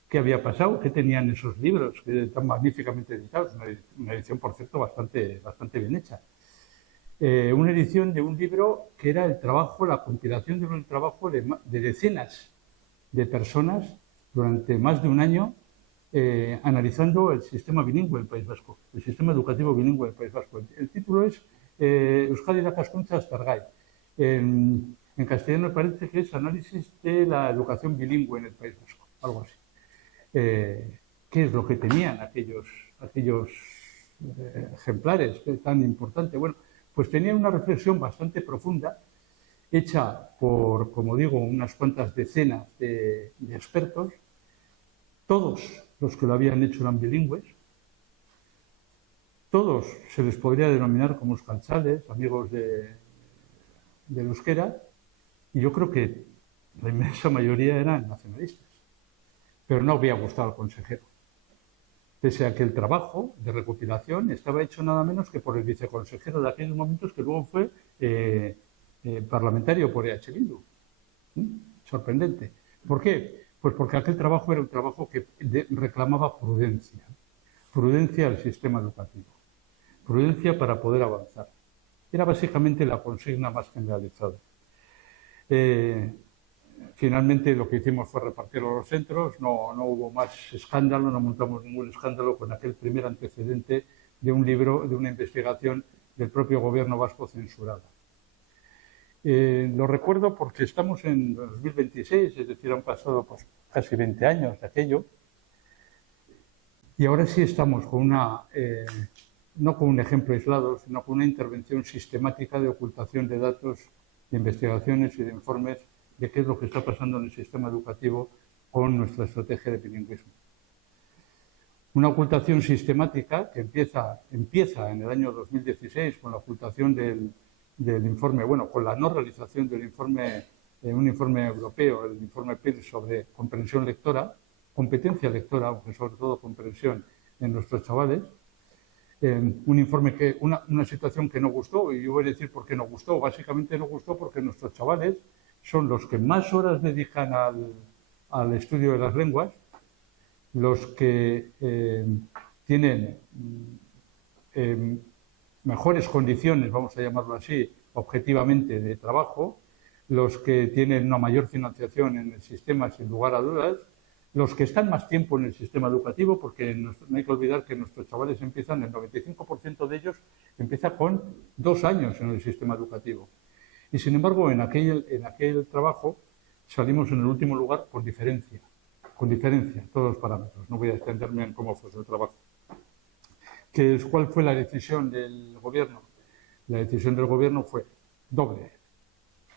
¿Qué había pasado? ¿Qué tenían esos libros tan magníficamente editados? Una edición, por cierto, bastante bien hecha. Una edición de un libro que era la compilación de un trabajo de decenas de personas durante más de un año, analizando el sistema bilingüe del País Vasco, el sistema educativo bilingüe del País Vasco. El título es Euskadi irakaskuntza aztergai. En castellano me parece que es Análisis de la educación bilingüe en el País Vasco, algo así. ¿Qué es lo que tenían aquellos ejemplares tan importantes? Bueno, pues tenían una reflexión bastante profunda, hecha por, como digo, unas cuantas decenas de expertos. Todos los que lo habían hecho eran bilingües, todos se les podría denominar como euskaltzales, amigos del euskera, y yo creo que la inmensa mayoría eran nacionalistas. Pero no había gustado al consejero, pese a que el trabajo de recopilación estaba hecho nada menos que por el viceconsejero de aquellos momentos, que luego fue parlamentario por EH Bildu. Sorprendente. ¿Por qué? Pues porque aquel trabajo era un trabajo que reclamaba prudencia al sistema educativo, prudencia para poder avanzar. Era básicamente la consigna más generalizada. Finalmente lo que hicimos fue repartirlo a los centros, no hubo más escándalo, no montamos ningún escándalo con aquel primer antecedente de un libro, de una investigación del propio gobierno vasco censurada. Lo recuerdo porque estamos en 2026, es decir, han pasado pues, casi 20 años de aquello, y ahora sí estamos con no con un ejemplo aislado, sino con una intervención sistemática de ocultación de datos, de investigaciones y de informes de qué es lo que está pasando en el sistema educativo con nuestra estrategia de bilingüismo. Una ocultación sistemática que empieza en el año 2016 con la ocultación del informe, bueno, con la no realización del informe, un informe europeo, el informe PIRLS sobre comprensión lectora, competencia lectora, aunque sobre todo comprensión en nuestros chavales. Un informe una situación que no gustó, y yo voy a decir por qué no gustó. Básicamente no gustó porque nuestros chavales son los que más horas dedican al estudio de las lenguas, los que tienen mejores condiciones, vamos a llamarlo así, objetivamente, de trabajo, los que tienen una mayor financiación en el sistema, sin lugar a dudas, los que están más tiempo en el sistema educativo, porque no hay que olvidar que nuestros chavales empiezan, el 95% de ellos empieza con 2 años en el sistema educativo. Y sin embargo, en aquel trabajo salimos en el último lugar con diferencia, todos los parámetros. No voy a extenderme en cómo fue su trabajo. ¿Cuál fue la decisión del gobierno? La decisión del gobierno fue doble.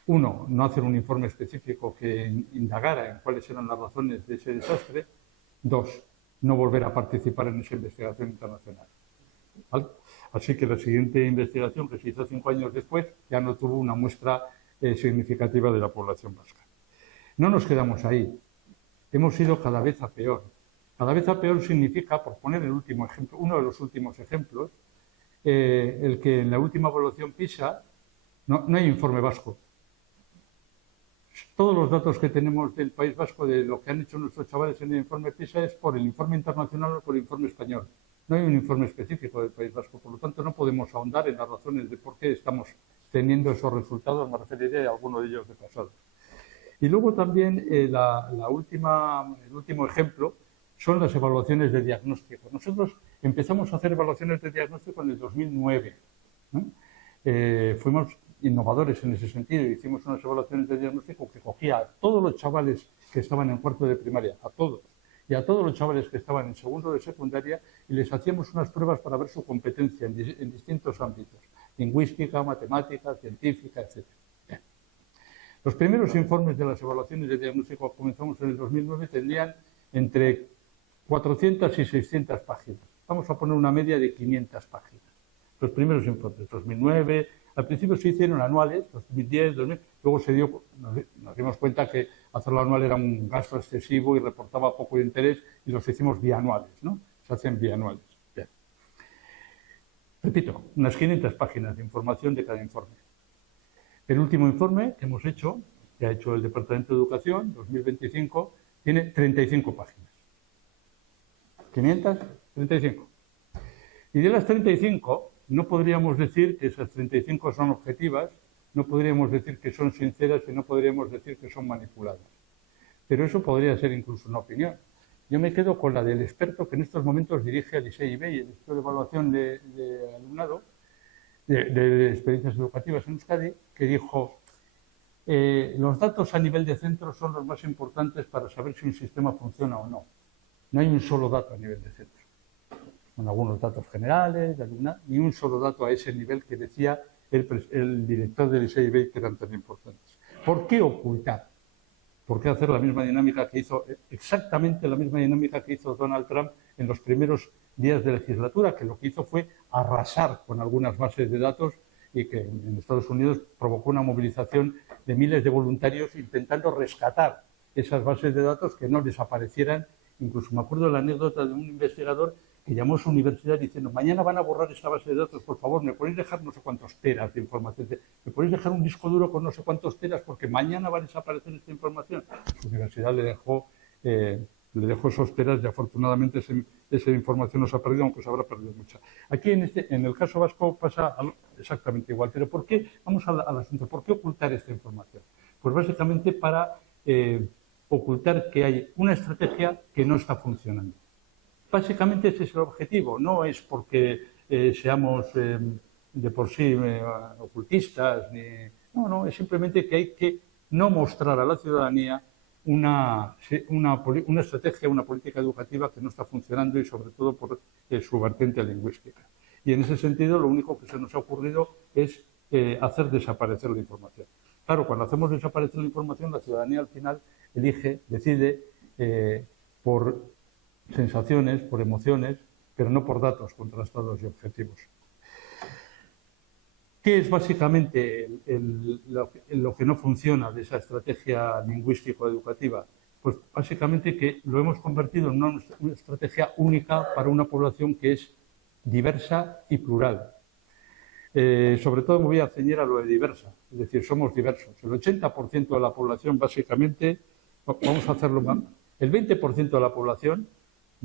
Uno, no hacer un informe específico que indagara en cuáles eran las razones de ese desastre. Dos, no volver a participar en esa investigación internacional. ¿Vale? Así que la siguiente investigación, que se hizo 5 años después, ya no tuvo una muestra significativa de la población vasca. No nos quedamos ahí. Hemos ido cada vez a peor. Cada vez a peor significa, por poner el último ejemplo, uno de los últimos ejemplos, el que en la última evaluación PISA no hay informe vasco. Todos los datos que tenemos del País Vasco, de lo que han hecho nuestros chavales en el informe PISA, es por el informe internacional o por el informe español. No hay un informe específico del País Vasco, por lo tanto no podemos ahondar en las razones de por qué estamos teniendo esos resultados. Me referiré a alguno de ellos de pasado. Y luego también el último ejemplo son las evaluaciones de diagnóstico. Nosotros empezamos a hacer evaluaciones de diagnóstico en el 2009. Fuimos innovadores en ese sentido. Hicimos unas evaluaciones de diagnóstico que cogía a todos los chavales que estaban en cuarto de primaria, a todos, y a todos los chavales que estaban en segundo de secundaria, y les hacíamos unas pruebas para ver su competencia en distintos ámbitos: lingüística, matemática, científica, etc. Bien. Los primeros informes de las evaluaciones de diagnóstico que comenzamos en el 2009 tendrían entre 400 y 600 páginas. Vamos a poner una media de 500 páginas. Los primeros informes, 2009, al principio se hicieron anuales, 2010, 2000, luego nos dimos cuenta que hacerlo anual era un gasto excesivo y reportaba poco interés, y los hicimos bianuales, ¿no? Se hacen bianuales. Bien. Repito, unas 500 páginas de información de cada informe. El último informe que hemos hecho, que ha hecho el Departamento de Educación, 2025, tiene 35 páginas. 535. Y de las 35, no podríamos decir que esas 35 son objetivas, no podríamos decir que son sinceras y no podríamos decir que son manipuladas. Pero eso podría ser incluso una opinión. Yo me quedo con la del experto que en estos momentos dirige al ISEIB, el Instituto de Evaluación de Alumnado, de experiencias educativas en Euskadi, que dijo: los datos a nivel de centro son los más importantes para saber si un sistema funciona o no. No hay un solo dato a nivel de centro. Con algunos datos generales, de alumnado, ni un solo dato a ese nivel que decía el director del ISEIB que eran tan importantes. ¿Por qué ocultar? ¿Por qué hacer la misma dinámica que hizo, exactamente la misma dinámica que hizo Donald Trump en los primeros días de legislatura, que lo que hizo fue arrasar con algunas bases de datos y que en Estados Unidos provocó una movilización de miles de voluntarios intentando rescatar esas bases de datos que no desaparecieran? Incluso me acuerdo de la anécdota de un investigador que llamó a su universidad diciendo: mañana van a borrar esta base de datos, por favor, ¿me podéis dejar no sé cuántos teras de información? ¿Me podéis dejar un disco duro con no sé cuántos teras? Porque mañana va a desaparecer esta información. Su universidad le dejó esos teras y afortunadamente esa información no se ha perdido, aunque se habrá perdido mucha. Aquí en el caso vasco pasa exactamente igual. Pero ¿por qué? Vamos al asunto. ¿Por qué ocultar esta información? Pues básicamente para ocultar que hay una estrategia que no está funcionando. Básicamente ese es el objetivo. No es porque seamos de por sí ocultistas, no, es simplemente que hay que no mostrar a la ciudadanía una estrategia, una política educativa que no está funcionando, y sobre todo por su vertiente lingüística. Y en ese sentido lo único que se nos ha ocurrido es hacer desaparecer la información. Claro, cuando hacemos desaparecer la información, la ciudadanía al final decide por sensaciones, por emociones, pero no por datos contrastados y objetivos. ¿Qué es básicamente lo que no funciona de esa estrategia lingüístico-educativa? Pues básicamente que lo hemos convertido en una estrategia única para una población que es diversa y plural. Sobre todo me voy a ceñir a lo de diversa, es decir, somos diversos. El 80% de la población básicamente, vamos a hacerlo más, el 20% de la población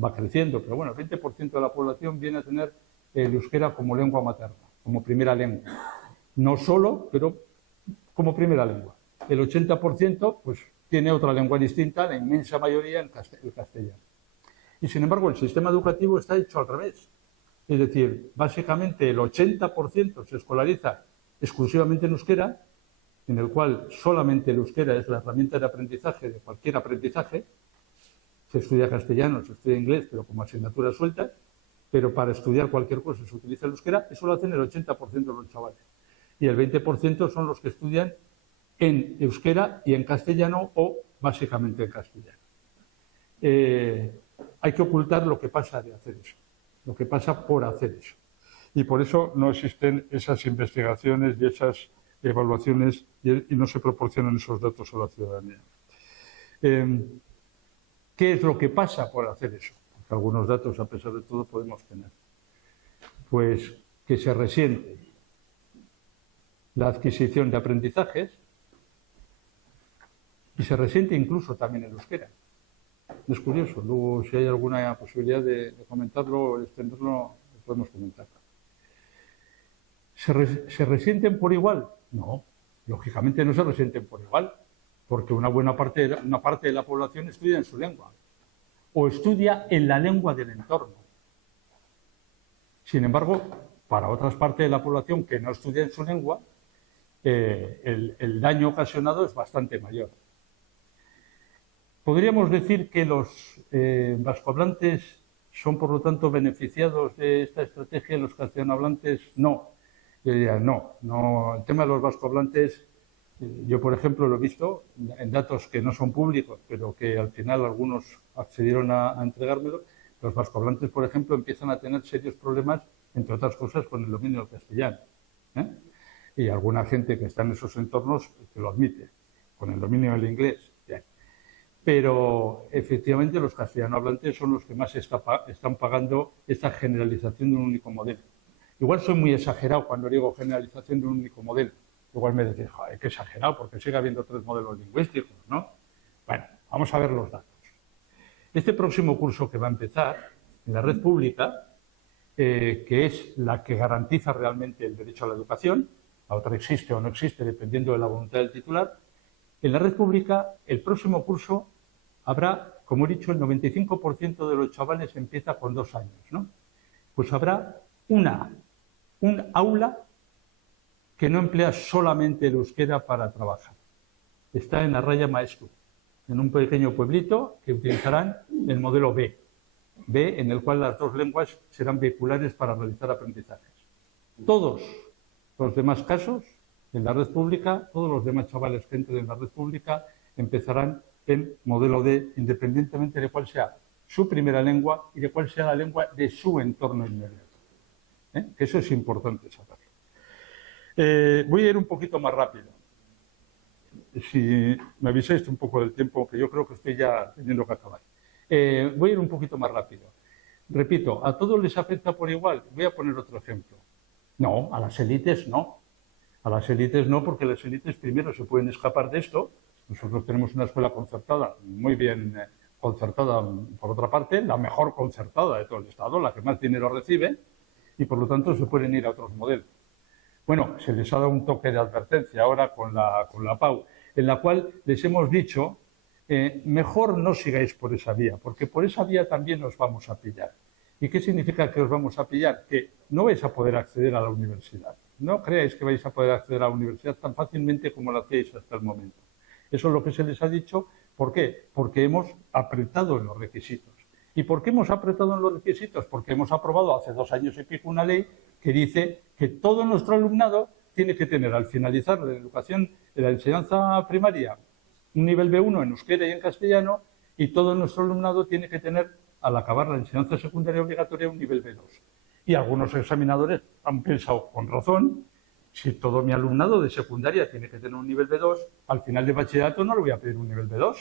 va creciendo, pero bueno, el 20% de la población viene a tener el euskera como lengua materna, como primera lengua. No solo, pero como primera lengua. El 80% pues tiene otra lengua distinta, la inmensa mayoría el castellano. Y sin embargo el sistema educativo está hecho al revés. Es decir, básicamente el 80% se escolariza exclusivamente en euskera en el cual solamente el euskera es la herramienta de aprendizaje de cualquier aprendizaje. Se estudia castellano, se estudia inglés, pero como asignaturas sueltas, pero para estudiar cualquier cosa se utiliza el euskera. Eso lo hacen el 80% de los chavales. Y el 20% son los que estudian en euskera y en castellano o básicamente en castellano. Hay que ocultar lo que pasa de hacer eso, lo que pasa por hacer eso. Y por eso no existen esas investigaciones y esas evaluaciones y no se proporcionan esos datos a la ciudadanía. ¿Qué es lo que pasa por hacer eso? Porque algunos datos, a pesar de todo, podemos tener. Pues que se resiente la adquisición de aprendizajes y se resiente incluso también el euskera. Es curioso. Luego, si hay alguna posibilidad de comentarlo o extenderlo, lo podemos comentar. ¿Se resienten por igual? No, lógicamente no se resienten por igual, porque una parte de la población estudia en su lengua o estudia en la lengua del entorno. Sin embargo, para otras partes de la población que no estudia en su lengua, el daño ocasionado es bastante mayor. ¿Podríamos decir que los vascohablantes son, por lo tanto, beneficiados de esta estrategia y los castellanohablantes no? Yo diría no. El tema de los vascohablantes, yo, por ejemplo, lo he visto en datos que no son públicos, pero que al final algunos accedieron a entregármelo. Los vascohablantes, por ejemplo, empiezan a tener serios problemas, entre otras cosas, con el dominio del castellano. Y alguna gente que está en esos entornos que lo admite, con el dominio del inglés. Pero efectivamente los castellanohablantes son los que más están pagando esta generalización de un único modelo. Igual soy muy exagerado cuando digo generalización de un único modelo. Igual me decís, joder, qué exagerado, porque sigue habiendo 3 modelos lingüísticos, ¿no? Bueno, vamos a ver los datos. Este próximo curso que va a empezar en la red pública, que es la que garantiza realmente el derecho a la educación, la otra existe o no existe dependiendo de la voluntad del titular, en la red pública el próximo curso habrá, como he dicho, el 95% de los chavales empieza con 2 años, ¿no? Pues habrá un aula que no emplea solamente el euskera para trabajar. Está en Arraya Maeztu, en un pequeño pueblito que utilizarán el modelo B, en el cual las 2 lenguas serán vehiculares para realizar aprendizajes. Todos los demás casos, en la red pública, todos los demás chavales que entren en la red pública empezarán en modelo D, independientemente de cuál sea su primera lengua y de cuál sea la lengua de su entorno inmediato. Eso es importante saberlo. Voy a ir un poquito más rápido. Si me avisáis un poco del tiempo, que yo creo que estoy ya teniendo que acabar. Voy a ir un poquito más rápido. Repito, ¿a todos les afecta por igual? Voy a poner otro ejemplo. No, a las élites no. A las élites no, porque las élites primero se pueden escapar de esto. Nosotros tenemos una escuela concertada, muy bien concertada, por otra parte, la mejor concertada de todo el Estado, la que más dinero recibe, y por lo tanto se pueden ir a otros modelos. Bueno, se les ha dado un toque de advertencia ahora con la PAU, en la cual les hemos dicho, mejor no sigáis por esa vía, porque por esa vía también os vamos a pillar. ¿Y qué significa que os vamos a pillar? Que no vais a poder acceder a la universidad. No creáis que vais a poder acceder a la universidad tan fácilmente como lo hacéis hasta el momento. Eso es lo que se les ha dicho. ¿Por qué? Porque hemos apretado en los requisitos. ¿Y por qué hemos apretado en los requisitos? Porque hemos aprobado hace 2 años y pico una ley que dice que todo nuestro alumnado tiene que tener, al finalizar la educación de la enseñanza primaria, un nivel B1 en euskera y en castellano, y todo nuestro alumnado tiene que tener, al acabar la enseñanza secundaria obligatoria, un nivel B2. Y algunos examinadores han pensado, con razón, si todo mi alumnado de secundaria tiene que tener un nivel B2, al final de bachillerato no le voy a pedir un nivel B2,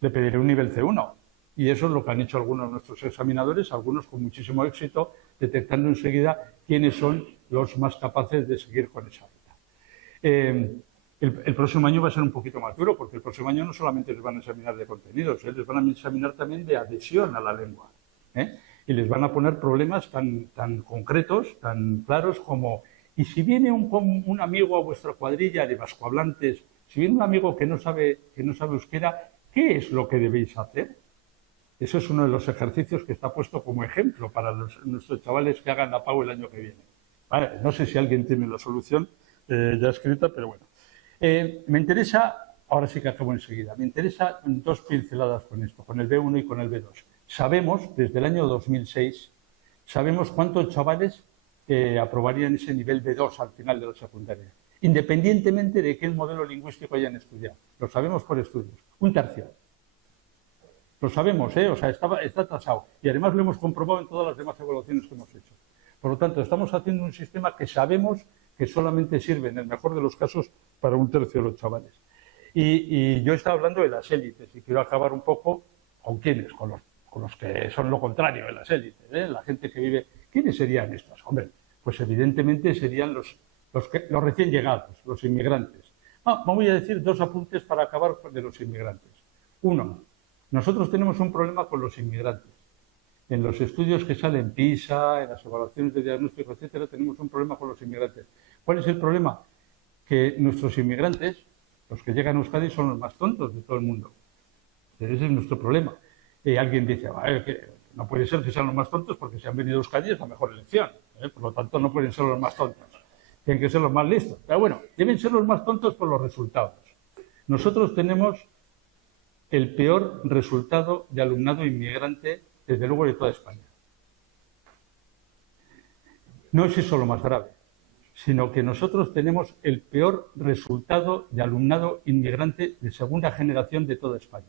le pediré un nivel C1. Y eso es lo que han hecho algunos de nuestros examinadores, algunos con muchísimo éxito, detectando enseguida quiénes son los más capaces de seguir con esa ruta. El próximo año va a ser un poquito más duro, porque el próximo año no solamente les van a examinar de contenidos, les van a examinar también de adhesión a la lengua. Y les van a poner problemas tan concretos, tan claros como, y si viene un amigo a vuestra cuadrilla de vascohablantes, si viene un amigo que no sabe euskera, ¿qué es lo que debéis hacer? Eso es uno de los ejercicios que está puesto como ejemplo para nuestros chavales que hagan la PAU el año que viene. Vale, no sé si alguien tiene la solución ya escrita, pero bueno. Me interesa, ahora sí que acabo enseguida, me interesa dos pinceladas con esto, con el B1 y con el B2. Sabemos, desde el año 2006, sabemos cuántos chavales aprobarían ese nivel B2 al final de la secundaria, independientemente de qué modelo lingüístico hayan estudiado. Lo sabemos por estudios. Un tercio. Lo sabemos, o sea, está tasado. Y además lo hemos comprobado en todas las demás evaluaciones que hemos hecho. Por lo tanto, estamos haciendo un sistema que sabemos que solamente sirve, en el mejor de los casos, para un tercio de los chavales. Y yo estaba hablando de las élites y quiero acabar un poco con quiénes, con los que son lo contrario de las élites, la gente que vive. ¿Quiénes serían estos? Hombre, pues evidentemente serían los recién llegados, los inmigrantes. Voy a decir dos apuntes para acabar de los inmigrantes. Uno, nosotros tenemos un problema con los inmigrantes. En los estudios que salen PISA, en las evaluaciones de diagnóstico, etcétera, tenemos un problema con los inmigrantes. ¿Cuál es el problema? Que nuestros inmigrantes, los que llegan a Euskadi, son los más tontos de todo el mundo. Ese es nuestro problema. Alguien dice, que no puede ser que sean los más tontos porque si han venido a Euskadi es la mejor elección. Por lo tanto, no pueden ser los más tontos. Tienen que ser los más listos. Pero bueno, deben ser los más tontos por los resultados. Nosotros tenemos el peor resultado de alumnado inmigrante, desde luego, de toda España. No es eso lo más grave, sino que nosotros tenemos el peor resultado de alumnado inmigrante de segunda generación de toda España.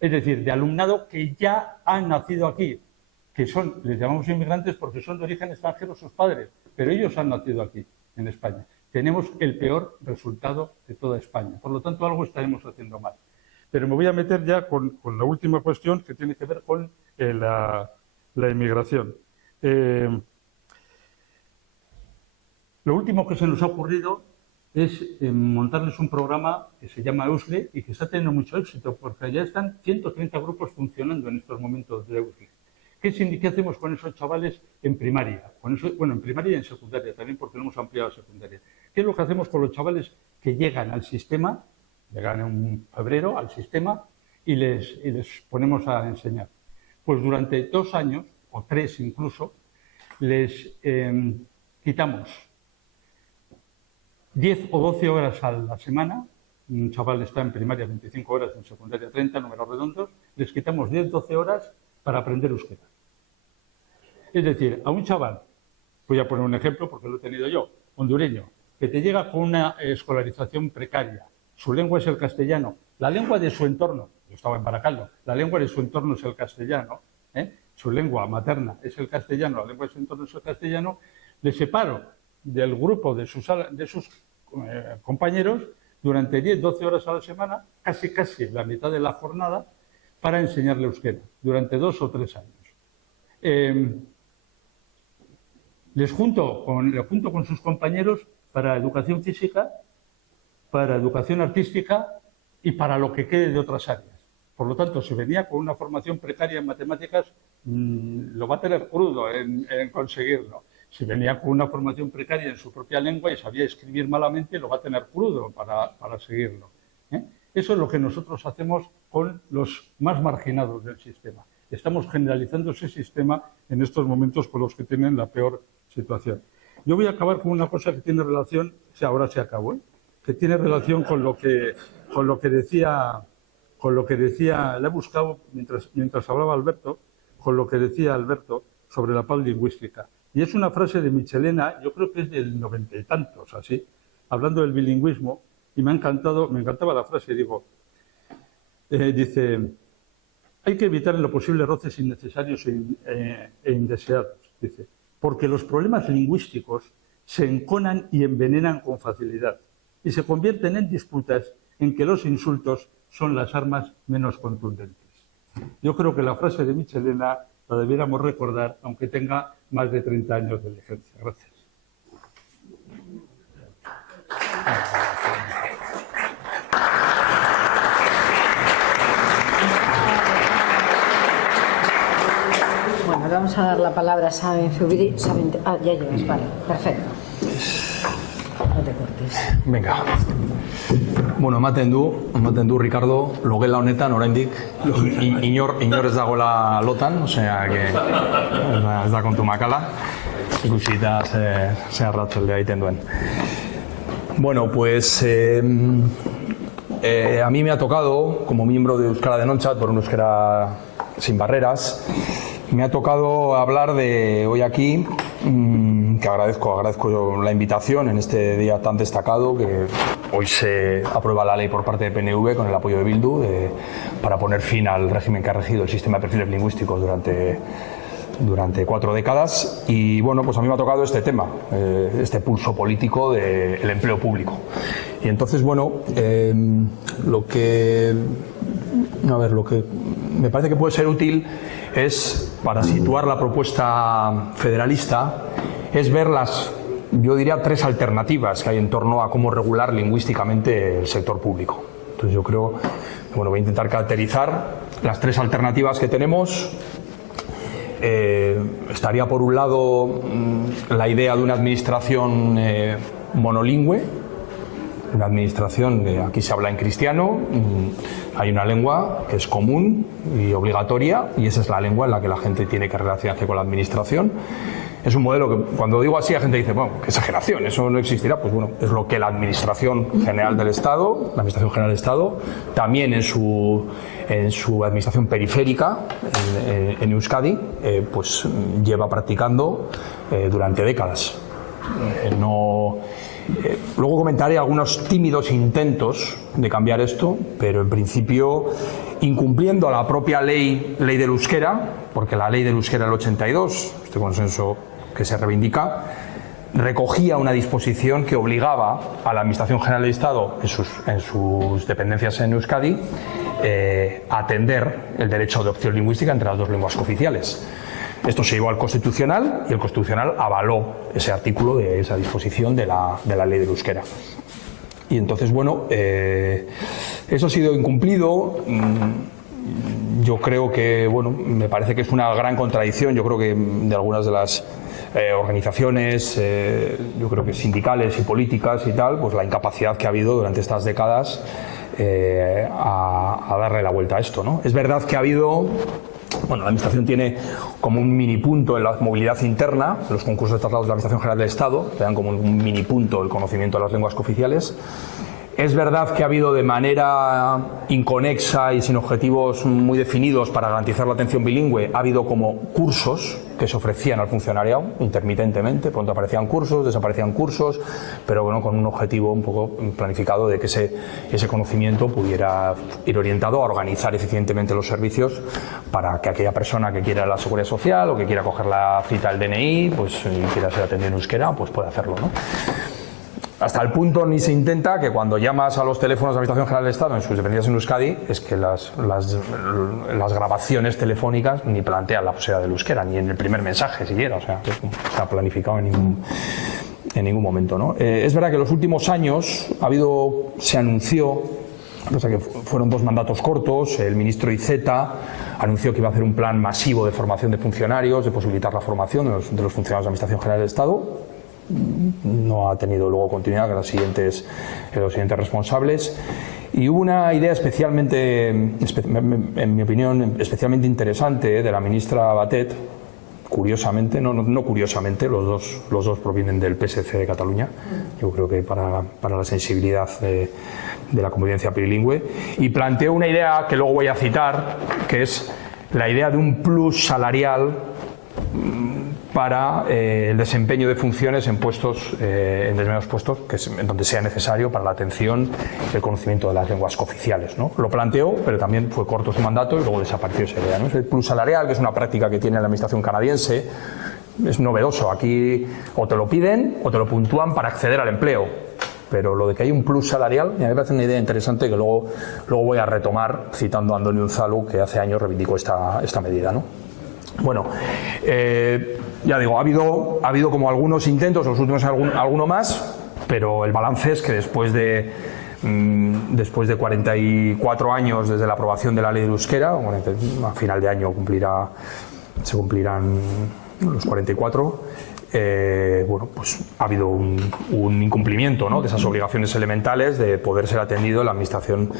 Es decir, de alumnado que ya han nacido aquí, que son, les llamamos inmigrantes porque son de origen extranjero sus padres, pero ellos han nacido aquí, en España. Tenemos el peor resultado de toda España. Por lo tanto, algo estaremos haciendo mal. Pero me voy a meter ya con la última cuestión que tiene que ver con la inmigración. Lo último que se nos ha ocurrido es montarles un programa que se llama EUSLE y que está teniendo mucho éxito porque ya están 130 grupos funcionando en estos momentos de EUSLE. ¿Qué hacemos con esos chavales en primaria? En primaria y en secundaria también, porque lo hemos ampliado a secundaria. ¿Qué es lo que hacemos con los chavales que llegan al sistema? Llegan en febrero al sistema y les ponemos a enseñar. Pues durante 2 años, o 3 incluso, les quitamos 10 o 12 horas a la semana. Un chaval está en primaria 25 horas, en secundaria 30, números redondos. Les quitamos 10 o 12 horas para aprender euskera. Es decir, a un chaval, voy a poner un ejemplo porque lo he tenido yo, hondureño, que te llega con una escolarización precaria. Su lengua es el castellano. La lengua de su entorno, yo estaba en Baracaldo, la lengua de su entorno es el castellano, su lengua materna es el castellano, la lengua de su entorno es el castellano. Le separo del grupo de sus compañeros durante 10-12 horas a la semana, casi la mitad de la jornada, para enseñarle euskera, durante 2 o 3 años. Les junto con sus compañeros para educación física, para educación artística y para lo que quede de otras áreas. Por lo tanto, si venía con una formación precaria en matemáticas, lo va a tener crudo en conseguirlo. Si venía con una formación precaria en su propia lengua y sabía escribir malamente, lo va a tener crudo para seguirlo. Eso es lo que nosotros hacemos con los más marginados del sistema. Estamos generalizando ese sistema en estos momentos con los que tienen la peor situación. Yo voy a acabar con una cosa que tiene relación, ahora se acabó, que tiene relación con lo que decía, la he buscado mientras hablaba Alberto, con lo que decía Alberto sobre la paz lingüística. Y es una frase de Michelena, yo creo que es del 90 y tantos, así, hablando del bilingüismo, y me encantaba la frase, dice, hay que evitar en lo posible roces innecesarios e indeseados, dice, porque los problemas lingüísticos se enconan y envenenan con facilidad y se convierten en disputas en que los insultos son las armas menos contundentes. Yo creo que la frase de Michelena la debiéramos recordar, aunque tenga más de 30 años de vigencia. Gracias. Bueno, le vamos a dar la palabra a Saben Zubiri. Ya llevas, vale, perfecto. No te cortes. Venga. Bueno, ematen du Ricardo, logela honetan oraindik inor ez dagoela lotan, osea que ez da kontu makala. Ikusita ze arratzaldea egiten duen. Bueno, pues a mí me ha tocado, como miembro de Euskara Denontzat, por un Euskera sin barreras, me ha tocado hablar de hoy aquí, que agradezco la invitación en este día tan destacado, que hoy se aprueba la ley por parte de PNV con el apoyo de Bildu para poner fin al régimen que ha regido el sistema de perfiles lingüísticos durante 4 décadas. Y bueno, pues a mí me ha tocado este tema, este pulso político del empleo público. Y entonces, bueno, lo que me parece que puede ser útil es, para situar la propuesta federalista, es ver yo diría, 3 alternativas que hay en torno a cómo regular lingüísticamente el sector público. Entonces yo creo, bueno, voy a intentar caracterizar las 3 alternativas que tenemos. Estaría por un lado la idea de una administración monolingüe, una administración, aquí se habla en cristiano, hay una lengua que es común y obligatoria, y esa es la lengua en la que la gente tiene que relacionarse con la administración. Es un modelo que, cuando digo así, la gente dice, bueno, qué exageración, eso no existirá. Pues bueno, es lo que la Administración General del Estado, también en su administración periférica, en Euskadi, pues lleva practicando durante décadas. Luego comentaré algunos tímidos intentos de cambiar esto, pero en principio incumpliendo la propia ley del euskera, porque la ley del euskera del 82, este consenso que se reivindica, recogía una disposición que obligaba a la Administración General del Estado en sus dependencias en Euskadi a atender el derecho de opción lingüística entre las 2 lenguas cooficiales. Esto se llevó al Constitucional y el Constitucional avaló ese artículo de esa disposición de la ley del euskera. Y entonces, bueno, eso ha sido incumplido. Yo creo que, bueno, me parece que es una gran contradicción. Yo creo que de algunas de las organizaciones, yo creo que sindicales y políticas y tal, pues la incapacidad que ha habido durante estas décadas a darle la vuelta a esto, ¿no? Es verdad que ha habido... Bueno, la Administración tiene como un mini punto en la movilidad interna, los concursos de traslados de la Administración General del Estado, que dan como un mini punto el conocimiento de las lenguas cooficiales. Es verdad que ha habido de manera inconexa y sin objetivos muy definidos para garantizar la atención bilingüe, ha habido como cursos que se ofrecían al funcionariado intermitentemente, pronto aparecían cursos, desaparecían cursos, pero bueno, con un objetivo un poco planificado de que ese conocimiento pudiera ir orientado a organizar eficientemente los servicios para que aquella persona que quiera la Seguridad Social o que quiera coger la cita del DNI, pues y quiera ser atendido en euskera, pues pueda hacerlo, ¿no? Hasta el punto ni se intenta que cuando llamas a los teléfonos de la Administración General del Estado en sus dependencias en Euskadi, es que las grabaciones telefónicas ni plantean la posibilidad del euskera, ni en el primer mensaje siquiera, o sea, está planificado en ningún momento, ¿no? Es verdad que en los últimos años se anunció, o sea que fueron 2 mandatos cortos, el ministro Iceta anunció que iba a hacer un plan masivo de formación de funcionarios, de posibilitar la formación de los funcionarios de la Administración General del Estado. No ha tenido luego continuidad con los siguientes responsables, y hubo una idea especialmente, en mi opinión, especialmente interesante de la ministra Batet. Curiosamente, no curiosamente, los dos provienen del PSC de Cataluña, yo creo que para la sensibilidad de la convivencia plurilingüe, y planteó una idea que luego voy a citar, que es la idea de un plus salarial para el desempeño de funciones en determinados puestos en donde sea necesario para la atención y el conocimiento de las lenguas cooficiales, ¿no? Lo planteó, pero también fue corto su mandato y luego desapareció esa idea, ¿no? Es el plus salarial, que es una práctica que tiene la Administración canadiense. Es novedoso, aquí o te lo piden o te lo puntúan para acceder al empleo, pero lo de que hay un plus salarial me parece una idea interesante que luego voy a retomar citando a Andoni Unzalu, que hace años reivindicó esta medida, ¿no? Bueno, ya digo, ha habido como algunos intentos, los últimos alguno más, pero el balance es que después de 44 años desde la aprobación de la ley del euskera, a final de año se cumplirán los 44, bueno, pues ha habido un incumplimiento, ¿no?, de esas obligaciones elementales de poder ser atendido en la administración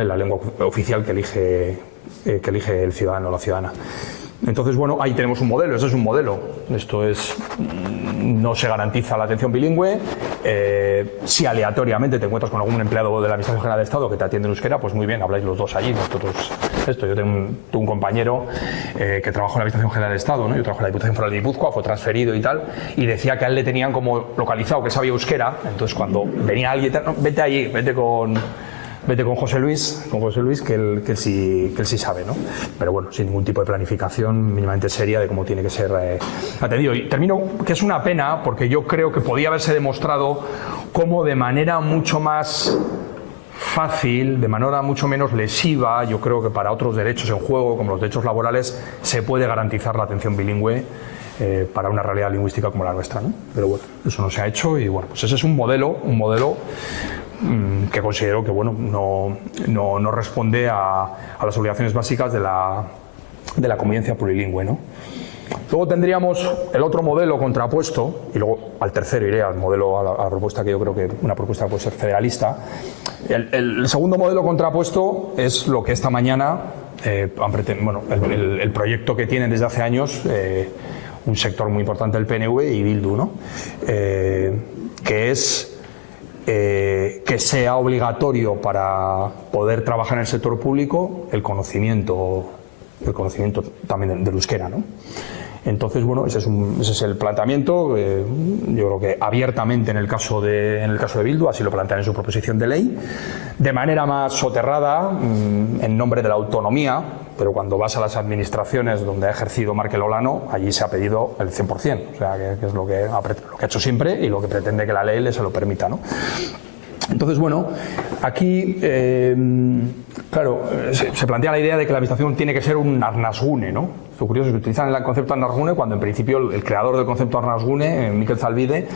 en la lengua oficial que elige el ciudadano o la ciudadana. Entonces, bueno, ahí tenemos un modelo, ese es un modelo. Esto es, no se garantiza la atención bilingüe. Si aleatoriamente te encuentras con algún empleado de la Administración General de Estado que te atiende en euskera, pues muy bien, habláis los dos allí. Nosotros, yo tengo un compañero que trabajó en la Administración General de Estado, ¿no? Yo trabajo en la Diputación Foral de Guipúzcoa, fue transferido y tal, y decía que a él le tenían como localizado que sabía euskera. Entonces, cuando venía alguien, no, vete allí, vete con José Luis, que él sí sabe, ¿no? Pero bueno, sin ningún tipo de planificación mínimamente seria de cómo tiene que ser atendido. Y termino, que es una pena, porque yo creo que podía haberse demostrado cómo de manera mucho más fácil, de manera mucho menos lesiva, yo creo que para otros derechos en juego, como los derechos laborales, se puede garantizar la atención bilingüe para una realidad lingüística como la nuestra, ¿no? Pero bueno, eso no se ha hecho y bueno, pues ese es un modelo que considero que bueno, no responde a las obligaciones básicas de la convivencia plurilingüe, ¿no? Luego tendríamos el otro modelo contrapuesto, y luego al tercero iré al modelo, a la propuesta que yo creo que una propuesta puede ser federalista. El segundo modelo contrapuesto es lo que esta mañana, el proyecto que tienen desde hace años un sector muy importante del PNV y Bildu, ¿no? Que es que sea obligatorio para poder trabajar en el sector público el conocimiento también del euskera, ¿no? Entonces, bueno, ese es el planteamiento. Yo creo que abiertamente en el caso de Bildu, así lo plantean en su proposición de ley, de manera más soterrada, en nombre de la autonomía, pero cuando vas a las administraciones donde ha ejercido Markel Olano, allí se ha pedido el 100%, o sea, que es lo que ha hecho siempre y lo que pretende que la ley se lo permita, ¿no? Entonces, bueno, aquí, claro, se plantea la idea de que la administración tiene que ser un arnasgune, ¿no? Lo curioso es que utilizan el concepto arnasgune cuando en principio el creador del concepto arnasgune, Mikel Zalbide,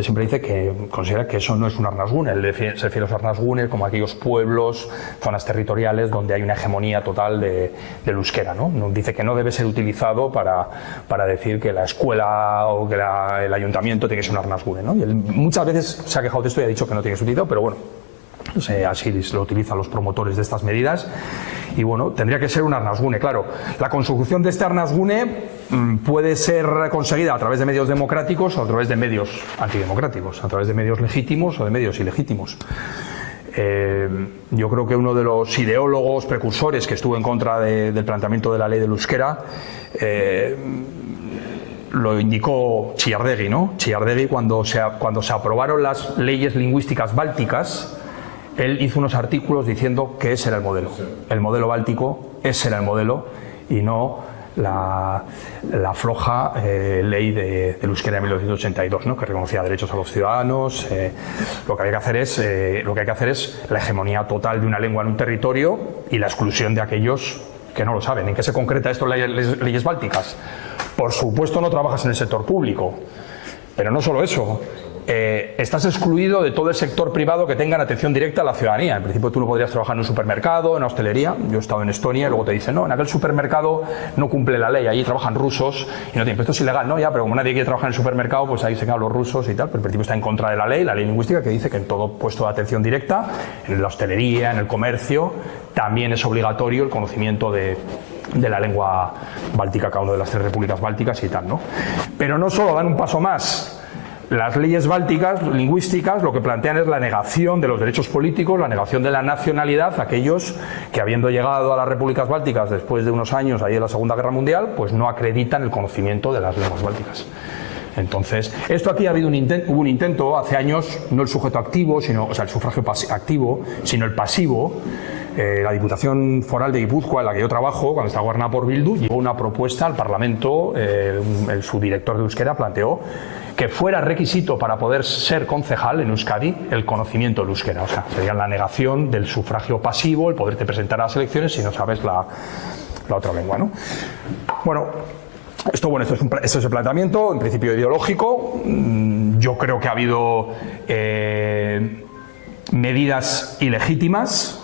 siempre dice que considera que eso no es un arnasgune. Él se refiere a los arnasgunes como aquellos pueblos, zonas territoriales donde hay una hegemonía total del euskera, ¿no? Dice que no debe ser utilizado para decir que la escuela o que el ayuntamiento tiene que ser un arnasgune, ¿no? Y él muchas veces se ha quejado de esto y ha dicho que no tiene que ser utilizado, pero bueno, así lo utilizan los promotores de estas medidas. Y bueno, tendría que ser un arnasgune. Claro, la consecución de este arnasgune puede ser conseguida a través de medios democráticos o a través de medios antidemocráticos, a través de medios legítimos o de medios ilegítimos. Yo creo que uno de los ideólogos precursores que estuvo en contra del planteamiento de la ley del euskera lo indicó Chillardegui, ¿no? Chillardegui, cuando se aprobaron las leyes lingüísticas bálticas, él hizo unos artículos diciendo que ese era el modelo. El modelo báltico, ese era el modelo, y no la floja ley del euskera de 1982, ¿no? Que reconocía derechos a los ciudadanos. Lo que hay que hacer es la hegemonía total de una lengua en un territorio y la exclusión de aquellos que no lo saben. ¿En qué se concreta esto en las leyes bálticas? Por supuesto, no trabajas en el sector público, pero no solo eso. Estás excluido de todo el sector privado que tenga atención directa a la ciudadanía. En principio tú no podrías trabajar en un supermercado, en una hostelería. Yo he estado en Estonia y luego te dicen, no, en aquel supermercado no cumple la ley, allí trabajan rusos y no tienen, pero esto es ilegal, ¿no? Ya, pero como nadie quiere trabajar en el supermercado, pues ahí se quedan los rusos y tal, pero en principio está en contra de la ley lingüística, que dice que en todo puesto de atención directa, en la hostelería, en el comercio, también es obligatorio el conocimiento de la lengua báltica, cada una de las 3 repúblicas bálticas y tal, ¿no? Pero no solo dan un paso más. Las leyes bálticas, lingüísticas, lo que plantean es la negación de los derechos políticos, la negación de la nacionalidad a aquellos que, habiendo llegado a las repúblicas bálticas después de unos años ahí de la Segunda Guerra Mundial, pues no acreditan el conocimiento de las lenguas bálticas. Entonces, esto aquí hubo un intento hace años, no el sujeto activo, el sufragio activo, sino el pasivo. La Diputación Foral de Guipúzcoa, en la que yo trabajo, cuando estaba gobernada por Bildu, llevó una propuesta al Parlamento, el subdirector de euskera planteó que fuera requisito para poder ser concejal en Euskadi el conocimiento del euskera. O sea, sería la negación del sufragio pasivo, el poderte presentar a las elecciones si no sabes la otra lengua, ¿no? Bueno, esto es el planteamiento, en principio ideológico. Yo creo que ha habido medidas ilegítimas.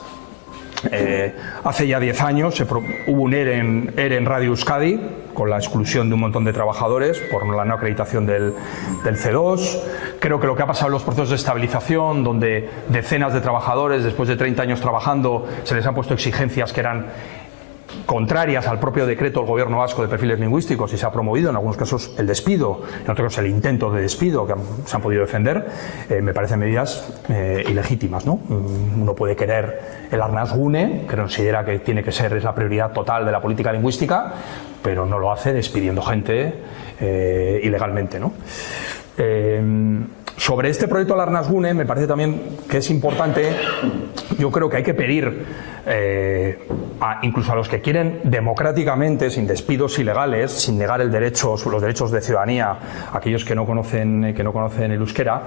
Hace ya 10 años hubo un ERE en Radio Euskadi con la exclusión de un montón de trabajadores por la no acreditación del C2. Creo que lo que ha pasado en los procesos de estabilización, donde decenas de trabajadores después de 30 años trabajando se les han puesto exigencias que eran contrarias al propio decreto del Gobierno vasco de perfiles lingüísticos y se ha promovido en algunos casos el despido, en otros casos el intento de despido que se han podido defender, me parecen medidas ilegítimas, ¿no? Uno puede querer el Arnasgune, que considera que tiene que ser la prioridad total de la política lingüística, pero no lo hace despidiendo gente ilegalmente, ¿no? Sobre este proyecto del Arnasgune me parece también que es importante, yo creo que hay que pedir incluso a los que quieren democráticamente, sin despidos ilegales, sin negar los derechos de ciudadanía a aquellos que no conocen el euskera,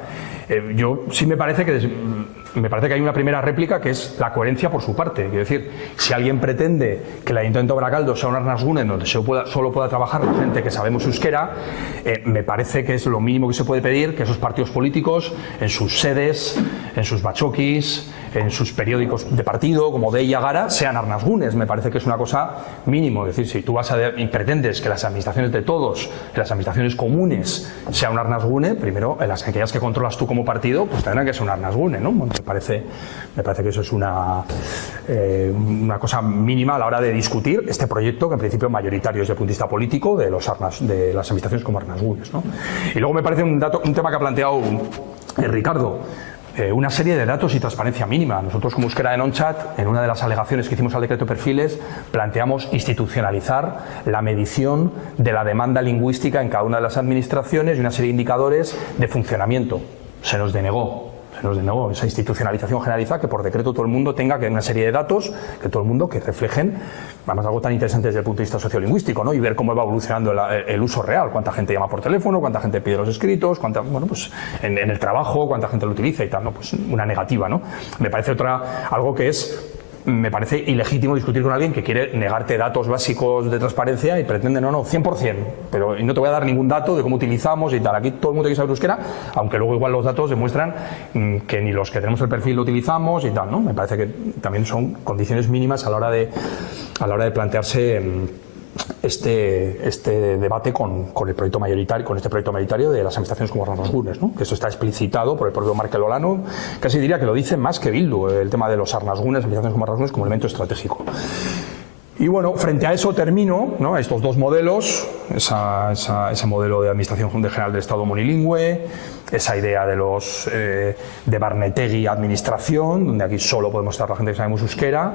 yo sí me parece que hay una primera réplica que es la coherencia por su parte. Quiero decir, si alguien pretende que el Ayuntamiento de Barakaldo sea un Arnasgune donde solo pueda trabajar la gente que sabemos euskera, me parece que es lo mínimo que se puede pedir que esos partidos políticos, en sus sedes, en sus bachokis, en sus periódicos de partido, como Dei y Agara, sean Arnasgunes. Me parece que es una cosa mínimo. Es decir, si tú y pretendes que las administraciones de todos, las administraciones comunes, sean un Arnasgune, primero, en las aquellas que controlas tú como partido, pues tendrán que ser un Arnasgune, ¿no? Me parece que eso es una cosa mínima a la hora de discutir este proyecto, que en principio mayoritario desde el punto de vista político de las administraciones como Arnasgunes, ¿no? Y luego me parece un tema que ha planteado Ricardo, una serie de datos y transparencia mínima. Nosotros como Euskera en OnChat, en una de las alegaciones que hicimos al decreto de perfiles, planteamos institucionalizar la medición de la demanda lingüística en cada una de las administraciones y una serie de indicadores de funcionamiento. Se nos denegó esa institucionalización generalizada, que por decreto todo el mundo tenga que una serie de datos que todo el mundo que reflejen, además algo tan interesante desde el punto de vista sociolingüístico, ¿no? Y ver cómo va evolucionando el uso real, cuánta gente llama por teléfono, cuánta gente pide los escritos, pues en el trabajo, cuánta gente lo utiliza y tal, ¿no? Pues una negativa, ¿no? Me parece algo que me parece ilegítimo discutir con alguien que quiere negarte datos básicos de transparencia y pretende, no, 100%, y no te voy a dar ningún dato de cómo utilizamos y tal. Aquí todo el mundo tiene que saber euskera, aunque luego igual los datos demuestran que ni los que tenemos el perfil lo utilizamos y tal, ¿no? Me parece que también son condiciones mínimas a la hora de plantearse este debate con el proyecto mayoritario, con este proyecto mayoritario de las administraciones como Arnasgunes, ¿no? Que eso está explicitado por el propio Markel Olano, casi diría que lo dice más que Bildu, el tema de los Arnasgunes, administraciones como Arnasgunes, como elemento estratégico. Y bueno, frente a eso termino, ¿no? Estos dos modelos, ese modelo de administración general del Estado monilingüe, esa idea de Barnetegui administración, donde aquí solo podemos estar la gente que sabemos euskera,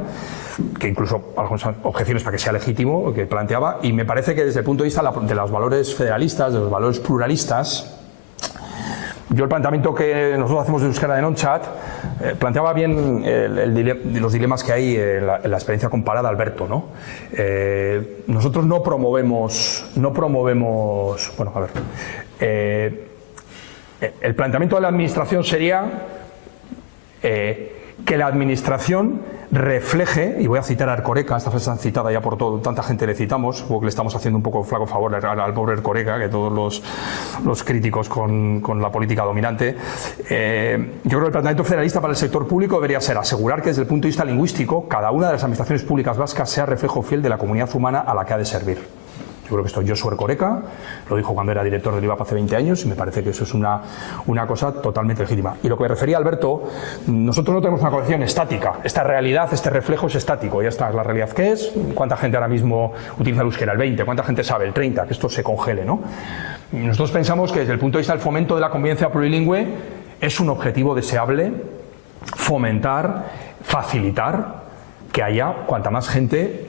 que incluso algunas objeciones para que sea legítimo, que planteaba, y me parece que desde el punto de vista de los valores federalistas, de los valores pluralistas, yo el planteamiento que nosotros hacemos de euskera en OnChat planteaba bien los dilemas que hay en la experiencia comparada, Alberto, ¿no? Nosotros no promovemos, bueno, a ver, el planteamiento de la administración sería que la administración refleje, y voy a citar a Erkoreka, esta frase tan citada ya por tanta gente le citamos, supongo que le estamos haciendo un poco flaco favor al pobre Erkoreka, que todos los críticos con la política dominante. Yo creo que el planteamiento federalista para el sector público debería ser asegurar que desde el punto de vista lingüístico cada una de las administraciones públicas vascas sea reflejo fiel de la comunidad humana a la que ha de servir. Yo creo que esto Josu Erkoreka lo dijo cuando era director del IVAP hace 20 años y me parece que eso es una cosa totalmente legítima. Y lo que me refería, Alberto, nosotros no tenemos una concepción estática. Esta realidad, este reflejo es estático. Ya está, es la realidad que es. ¿Cuánta gente ahora mismo utiliza el euskera? El 20. ¿Cuánta gente sabe? El 30. Que esto se congele, ¿no? Nosotros pensamos que desde el punto de vista del fomento de la convivencia plurilingüe es un objetivo deseable fomentar, facilitar que haya cuanta más gente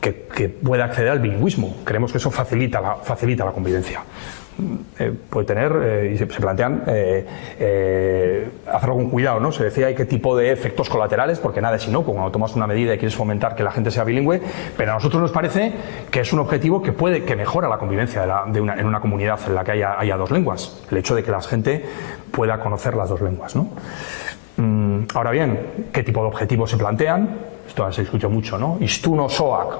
que pueda acceder al bilingüismo. Creemos que eso facilita la convivencia. Puede tener, y se plantean, hacerlo con cuidado, ¿no? Se decía qué tipo de efectos colaterales, porque nada es inocuo cuando tomas una medida y quieres fomentar que la gente sea bilingüe, pero a nosotros nos parece que es un objetivo que mejora la convivencia en una comunidad en la que haya dos lenguas, el hecho de que la gente pueda conocer las dos lenguas, ¿no? Ahora bien, ¿qué tipo de objetivos se plantean? Esto se discute mucho, ¿no? Hiztun osoak,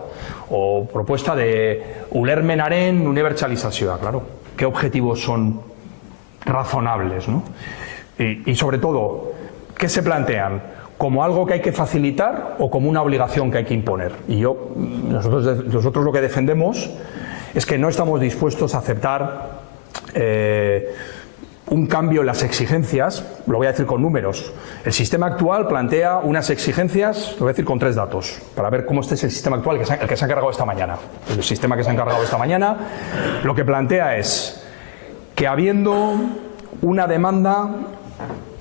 o propuesta de ulermenaren unibertsalizazioa, claro. ¿Qué objetivos son razonables, ¿no? Y sobre todo, ¿qué se plantean? ¿Como algo que hay que facilitar o como una obligación que hay que imponer? Y nosotros lo que defendemos es que no estamos dispuestos a aceptar un cambio en las exigencias, lo voy a decir con números. El sistema actual plantea unas exigencias, lo voy a decir con 3 datos, para ver cómo este es el sistema actual, el que se ha encargado esta mañana. El sistema que se ha encargado esta mañana, lo que plantea es que habiendo una demanda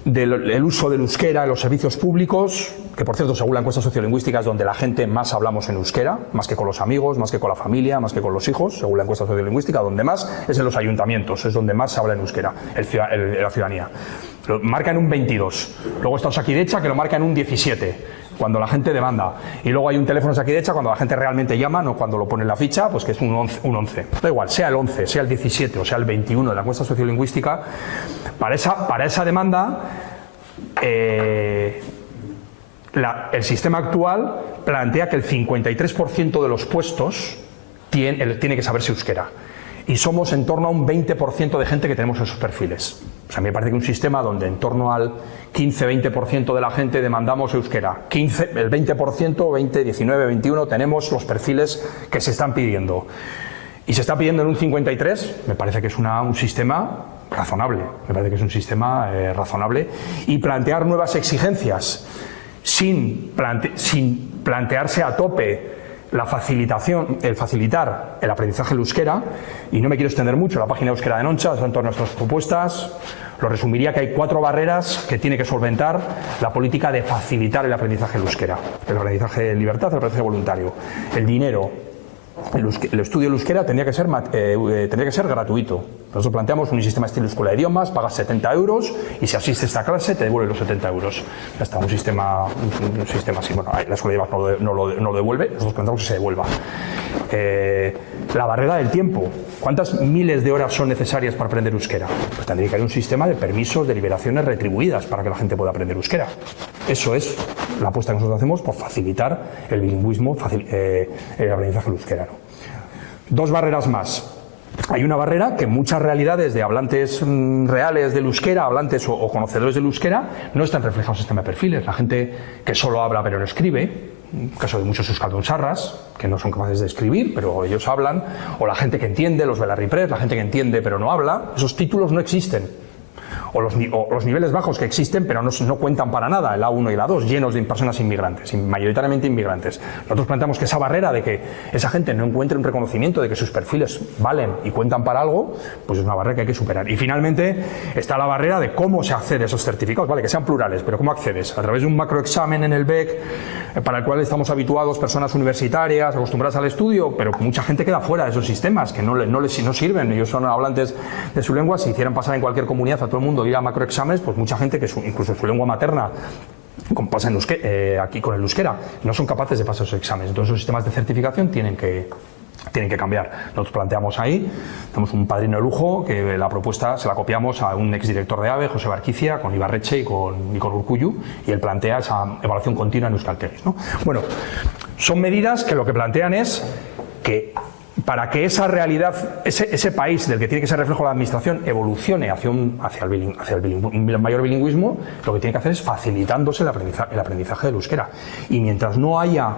del uso del euskera en los servicios públicos, que por cierto, según la encuesta sociolingüística es donde la gente más hablamos en euskera, más que con los amigos, más que con la familia, más que con los hijos, según la encuesta sociolingüística, donde más es en los ayuntamientos, es donde más se habla en euskera, la ciudadanía. Lo marca en un 22. Luego está Osakidecha, que lo marca en un 17, cuando la gente demanda. Y luego hay un teléfono Osakidecha cuando la gente realmente llama, no cuando lo pone en la ficha, pues que es un 11. Da igual, sea el 11, sea el 17 o sea el 21 de la encuesta sociolingüística, para esa demanda, el sistema actual plantea que el 53% de los puestos tiene que saberse euskera. Y somos en torno a un 20% de gente que tenemos esos perfiles. O sea, me parece que un sistema donde en torno al 15-20% de la gente demandamos euskera, el 20%, 20, 19, 21 tenemos los perfiles que se están pidiendo. Y se está pidiendo en un 53, me parece que es un sistema razonable, y plantear nuevas exigencias sin plantearse a tope el facilitar el aprendizaje del euskera, y no me quiero extender mucho, la página Euskera de Noncha son todas nuestras propuestas, lo resumiría que hay 4 barreras que tiene que solventar la política de facilitar el aprendizaje del euskera: el aprendizaje de libertad, el aprendizaje voluntario, el dinero. El estudio del euskera tendría que ser gratuito. Nosotros planteamos un sistema estilo escuela de idiomas, pagas 70 euros y si asistes a esta clase te devuelven los 70 euros. Ya está, un sistema así. Bueno, la escuela de idiomas no lo devuelve, nosotros planteamos que se devuelva. La barrera del tiempo. ¿Cuántas miles de horas son necesarias para aprender euskera? Pues tendría que haber un sistema de permisos, de liberaciones retribuidas para que la gente pueda aprender euskera. Eso es la apuesta que nosotros hacemos por facilitar el bilingüismo, el aprendizaje del euskera, ¿no? 2 barreras más. Hay una barrera que en muchas realidades de hablantes reales del euskera, hablantes o conocedores del euskera, no están reflejados en el sistema de perfiles. La gente que solo habla pero no escribe, en el caso de muchos euskaldun-sarras, que no son capaces de escribir, pero ellos hablan, o la gente que entiende, los belarriprés, la gente que entiende pero no habla, esos títulos no existen. O los niveles bajos que existen pero no cuentan para nada, el A1 y el A2, llenos de personas inmigrantes, mayoritariamente inmigrantes. Nosotros planteamos que esa barrera de que esa gente no encuentre un reconocimiento de que sus perfiles valen y cuentan para algo, pues es una barrera que hay que superar. Y finalmente está la barrera de cómo se accede a esos certificados, vale, que sean plurales, pero ¿cómo accedes? A través de un macroexamen en el BEC, para el cual estamos habituados personas universitarias, acostumbradas al estudio, pero mucha gente queda fuera de esos sistemas, que no sirven. Ellos son hablantes de su lengua, si hicieran pasar en cualquier comunidad a todo el mundo ir a macroexámenes, pues mucha gente que incluso su lengua materna, como pasa aquí con el euskera, no son capaces de pasar esos exámenes. Entonces los sistemas de certificación tienen que cambiar. Nosotros planteamos ahí, tenemos un padrino de lujo, que la propuesta se la copiamos a un exdirector de AVE, José Barquicia, con Ibarretxe y con Urkullu, y él plantea esa evaluación continua en euskaltegis, ¿no? Bueno, son medidas que lo que plantean es que para que esa realidad, ese país del que tiene que ser reflejo la administración evolucione hacia un mayor bilingüismo, lo que tiene que hacer es facilitándose el aprendizaje del euskera. Y mientras no haya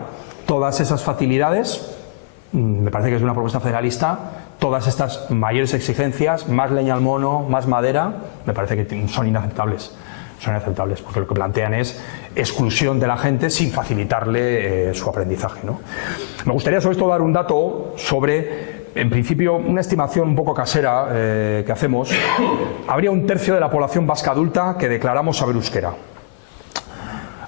todas esas facilidades, me parece que es una propuesta federalista, todas estas mayores exigencias, más leña al mono, más madera, me parece que son inaceptables. Son inaceptables porque lo que plantean es exclusión de la gente sin facilitarle su aprendizaje, ¿no? Me gustaría sobre esto dar un dato sobre, en principio, una estimación un poco casera que hacemos. Habría un tercio de la población vasca adulta que declaramos saber euskera.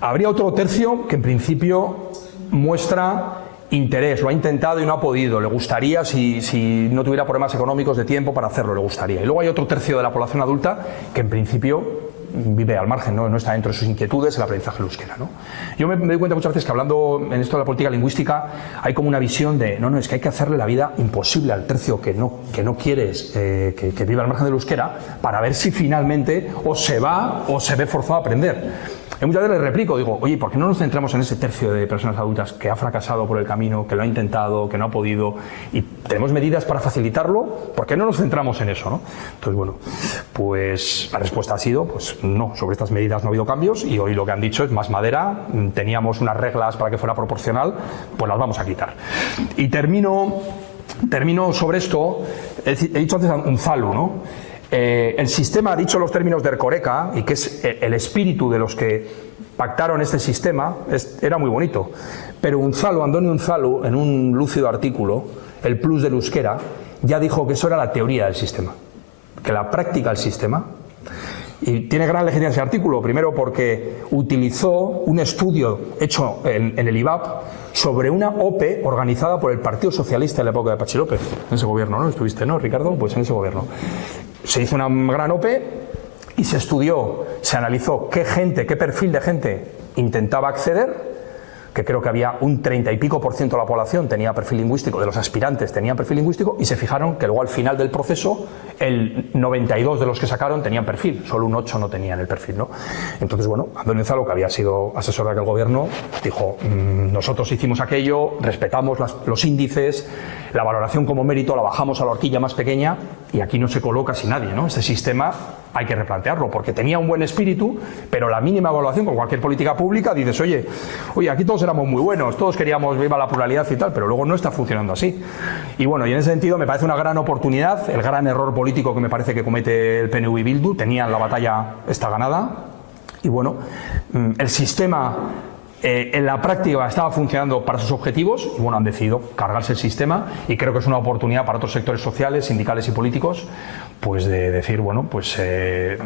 Habría otro tercio que en principio muestra interés, lo ha intentado y no ha podido, le gustaría, si no tuviera problemas económicos de tiempo para hacerlo, le gustaría. Y luego hay otro tercio de la población adulta que en principio vive al margen, no está dentro de sus inquietudes el aprendizaje del euskera, ¿no? Yo me doy cuenta muchas veces que hablando en esto de la política lingüística hay como una visión de no, es que hay que hacerle la vida imposible al tercio que no quiere que viva al margen del euskera, para ver si finalmente o se va o se ve forzado a aprender. Y muchas veces les replico, digo, oye, ¿por qué no nos centramos en ese tercio de personas adultas que ha fracasado por el camino, que lo ha intentado, que no ha podido, y tenemos medidas para facilitarlo? ¿Por qué no nos centramos en eso, no? Entonces, bueno, pues la respuesta ha sido, pues no, sobre estas medidas no ha habido cambios, y hoy lo que han dicho es más madera, teníamos unas reglas para que fuera proporcional, pues las vamos a quitar. Y termino sobre esto, he dicho antes un zalu, ¿no? El sistema, dicho los términos de Erkoreka, y que es el espíritu de los que pactaron este sistema, era muy bonito. Pero Antonio Unzalu, en un lúcido artículo, El plus del euskera, ya dijo que eso era la teoría del sistema, que la práctica del sistema. Y tiene gran legitimidad ese artículo, primero porque utilizó un estudio hecho en el IVAP sobre una OPE organizada por el Partido Socialista en la época de Patxi López, en ese gobierno, ¿no? ¿Estuviste, no, Ricardo? Pues en ese gobierno. Se hizo una gran OPE y se estudió, se analizó qué perfil de gente intentaba acceder, que creo que había un 30 y pico % de la población tenía perfil lingüístico, de los aspirantes tenían perfil lingüístico, y se fijaron que luego al final del proceso el 92 de los que sacaron tenían perfil, solo un 8 no tenían el perfil, ¿no? Entonces, bueno, Antonio Unzalu, que había sido asesor de aquel gobierno, dijo, nosotros hicimos aquello, respetamos los índices, la valoración como mérito la bajamos a la horquilla más pequeña y aquí no se coloca casi nadie, ¿no? Este sistema hay que replantearlo porque tenía un buen espíritu, pero la mínima evaluación con cualquier política pública dices, oye, aquí todos éramos muy buenos, todos queríamos viva la pluralidad y tal, pero luego no está funcionando así. Y bueno, y en ese sentido me parece una gran oportunidad, el gran error político que me parece que comete el PNV y Bildu, tenían la batalla esta ganada y bueno, el sistema en la práctica estaba funcionando para sus objetivos y bueno, han decidido cargarse el sistema y creo que es una oportunidad para otros sectores sociales, sindicales y políticos pues de decir, bueno, pues el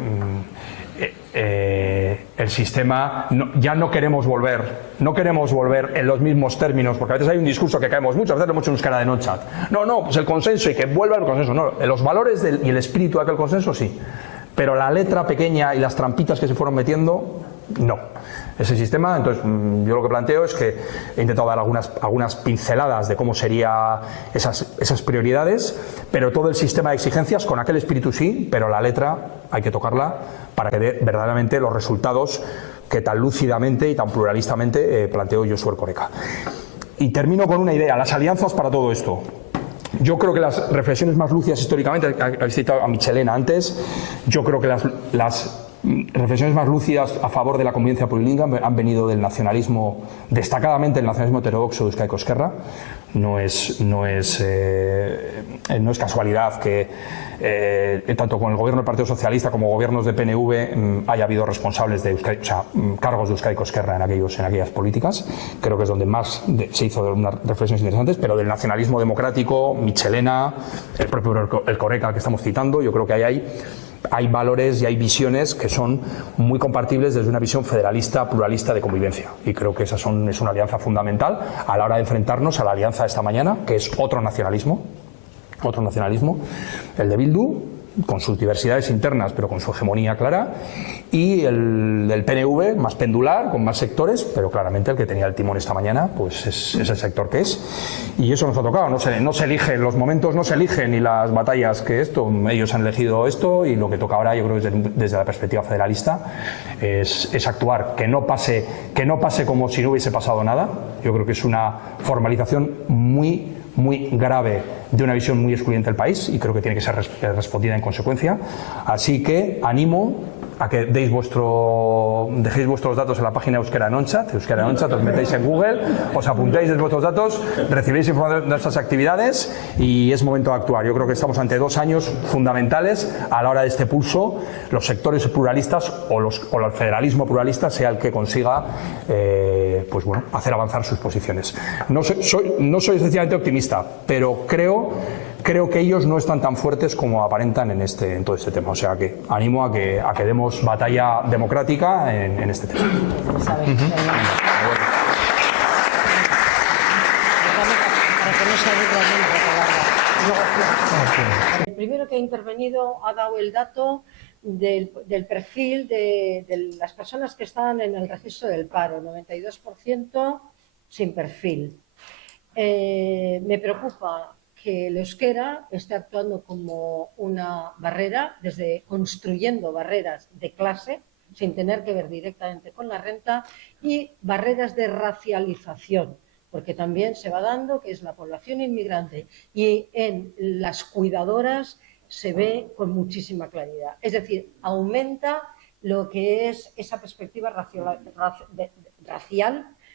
sistema ya no queremos volver en los mismos términos, porque a veces hay un discurso que caemos mucho, a veces lo hemos hecho en euskera de no-chat. No, pues el consenso y que vuelva el consenso. No, los valores y el espíritu de aquel consenso sí, pero la letra pequeña y las trampitas que se fueron metiendo, no. Ese sistema, entonces yo lo que planteo es que he intentado dar algunas pinceladas de cómo serían esas prioridades, pero todo el sistema de exigencias con aquel espíritu sí, pero la letra hay que tocarla para que dé verdaderamente los resultados que tan lúcidamente y tan pluralistamente planteó Josu Erkoreka. Y termino con una idea, las alianzas para todo esto. Yo creo que las reflexiones más lúcidas históricamente, habéis citado a Michelena antes, yo creo que las reflexiones más lúcidas a favor de la convivencia plurilingüe han venido del nacionalismo, destacadamente el nacionalismo heterodoxo de Euskadiko Ezkerra. No es casualidad que tanto con el gobierno del Partido Socialista como gobiernos de PNV haya habido responsables de cargos de Euskadiko Ezkerra en aquellas políticas. Creo que es donde más se hizo unas reflexiones interesantes, pero del nacionalismo democrático, Michelena, el propio Erkoreka que estamos citando, yo creo que hay valores y hay visiones que son muy compartibles desde una visión federalista, pluralista de convivencia. Y creo que es una alianza fundamental a la hora de enfrentarnos a la alianza de esta mañana, que es otro nacionalismo, el de Bildu, con sus diversidades internas, pero con su hegemonía clara, y el del PNV, más pendular, con más sectores, pero claramente el que tenía el timón esta mañana, pues es el sector que es. Y eso nos ha tocado, no se eligen, los momentos no se eligen ni las batallas que ellos han elegido esto, y lo que toca ahora, yo creo que desde la perspectiva federalista, es actuar, que no pase como si no hubiese pasado nada. Yo creo que es una formalización muy grave de una visión muy excluyente del país y creo que tiene que ser respondida en consecuencia. Así que animo a que dejéis vuestros datos en la página Euskera Non-Chat, os metéis en Google, os apuntáis vuestros datos, recibéis información de nuestras actividades y es momento de actuar. Yo creo que estamos ante 2 años fundamentales a la hora de este pulso, los sectores pluralistas o el federalismo pluralista sea el que consiga hacer avanzar sus posiciones. No soy excesivamente optimista, pero creo que ellos no están tan fuertes como aparentan en todo este tema. O sea que animo a que demos batalla democrática en este tema. El primero que ha intervenido ha dado el dato del perfil de las personas que están en el registro del paro, 92% sin perfil. Me preocupa que el euskera esté actuando como una barrera, construyendo barreras de clase, sin tener que ver directamente con la renta, y barreras de racialización, porque también se va dando que es la población inmigrante y en las cuidadoras se ve con muchísima claridad. Es decir, aumenta lo que es esa perspectiva racial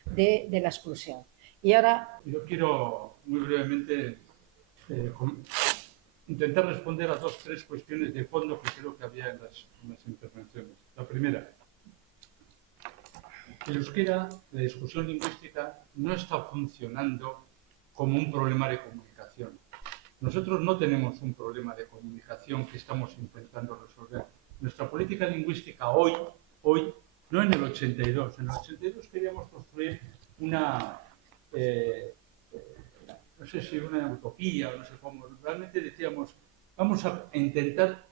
de la exclusión. Y ahora... Yo quiero muy brevemente intentar responder a 2 o 3 cuestiones de fondo que creo que había en las intervenciones. La primera, el euskera, la discusión lingüística, no está funcionando como un problema de comunicación. Nosotros no tenemos un problema de comunicación que estamos intentando resolver. Nuestra política lingüística hoy, no en el 82, en el 82 queríamos construir una, no sé si una utopía o no sé cómo, realmente decíamos, vamos a intentar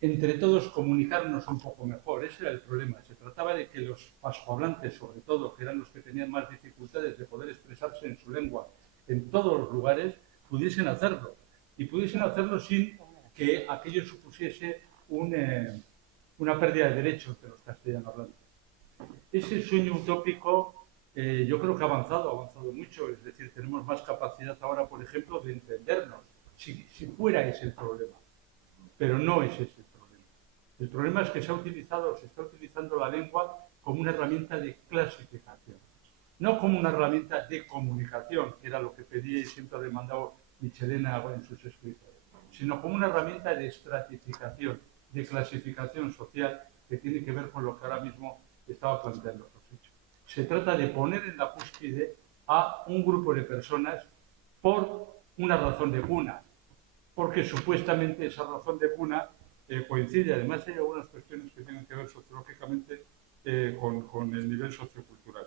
entre todos comunicarnos un poco mejor. Ese era el problema. Se trataba de que los vascohablantes, sobre todo, que eran los que tenían más dificultades de poder expresarse en su lengua en todos los lugares, pudiesen hacerlo. Y pudiesen hacerlo sin que aquello supusiese una pérdida de derechos de los castellanohablantes. Ese sueño utópico yo creo que ha avanzado mucho. Es decir, tenemos más capacidad ahora, por ejemplo, de entendernos, si fuera ese el problema. Pero no es ese el problema. El problema es que se está utilizando la lengua como una herramienta de clasificación, no como una herramienta de comunicación, que era lo que pedía y siempre ha demandado Michelena en sus escritos, sino como una herramienta de estratificación, de clasificación social, que tiene que ver con lo que ahora mismo estaba planteando Rosich. Se trata de poner en la cúspide a un grupo de personas por una razón de cuna, porque supuestamente esa razón de cuna coincide. Además, hay algunas cuestiones que tienen que ver sociológicamente con el nivel sociocultural.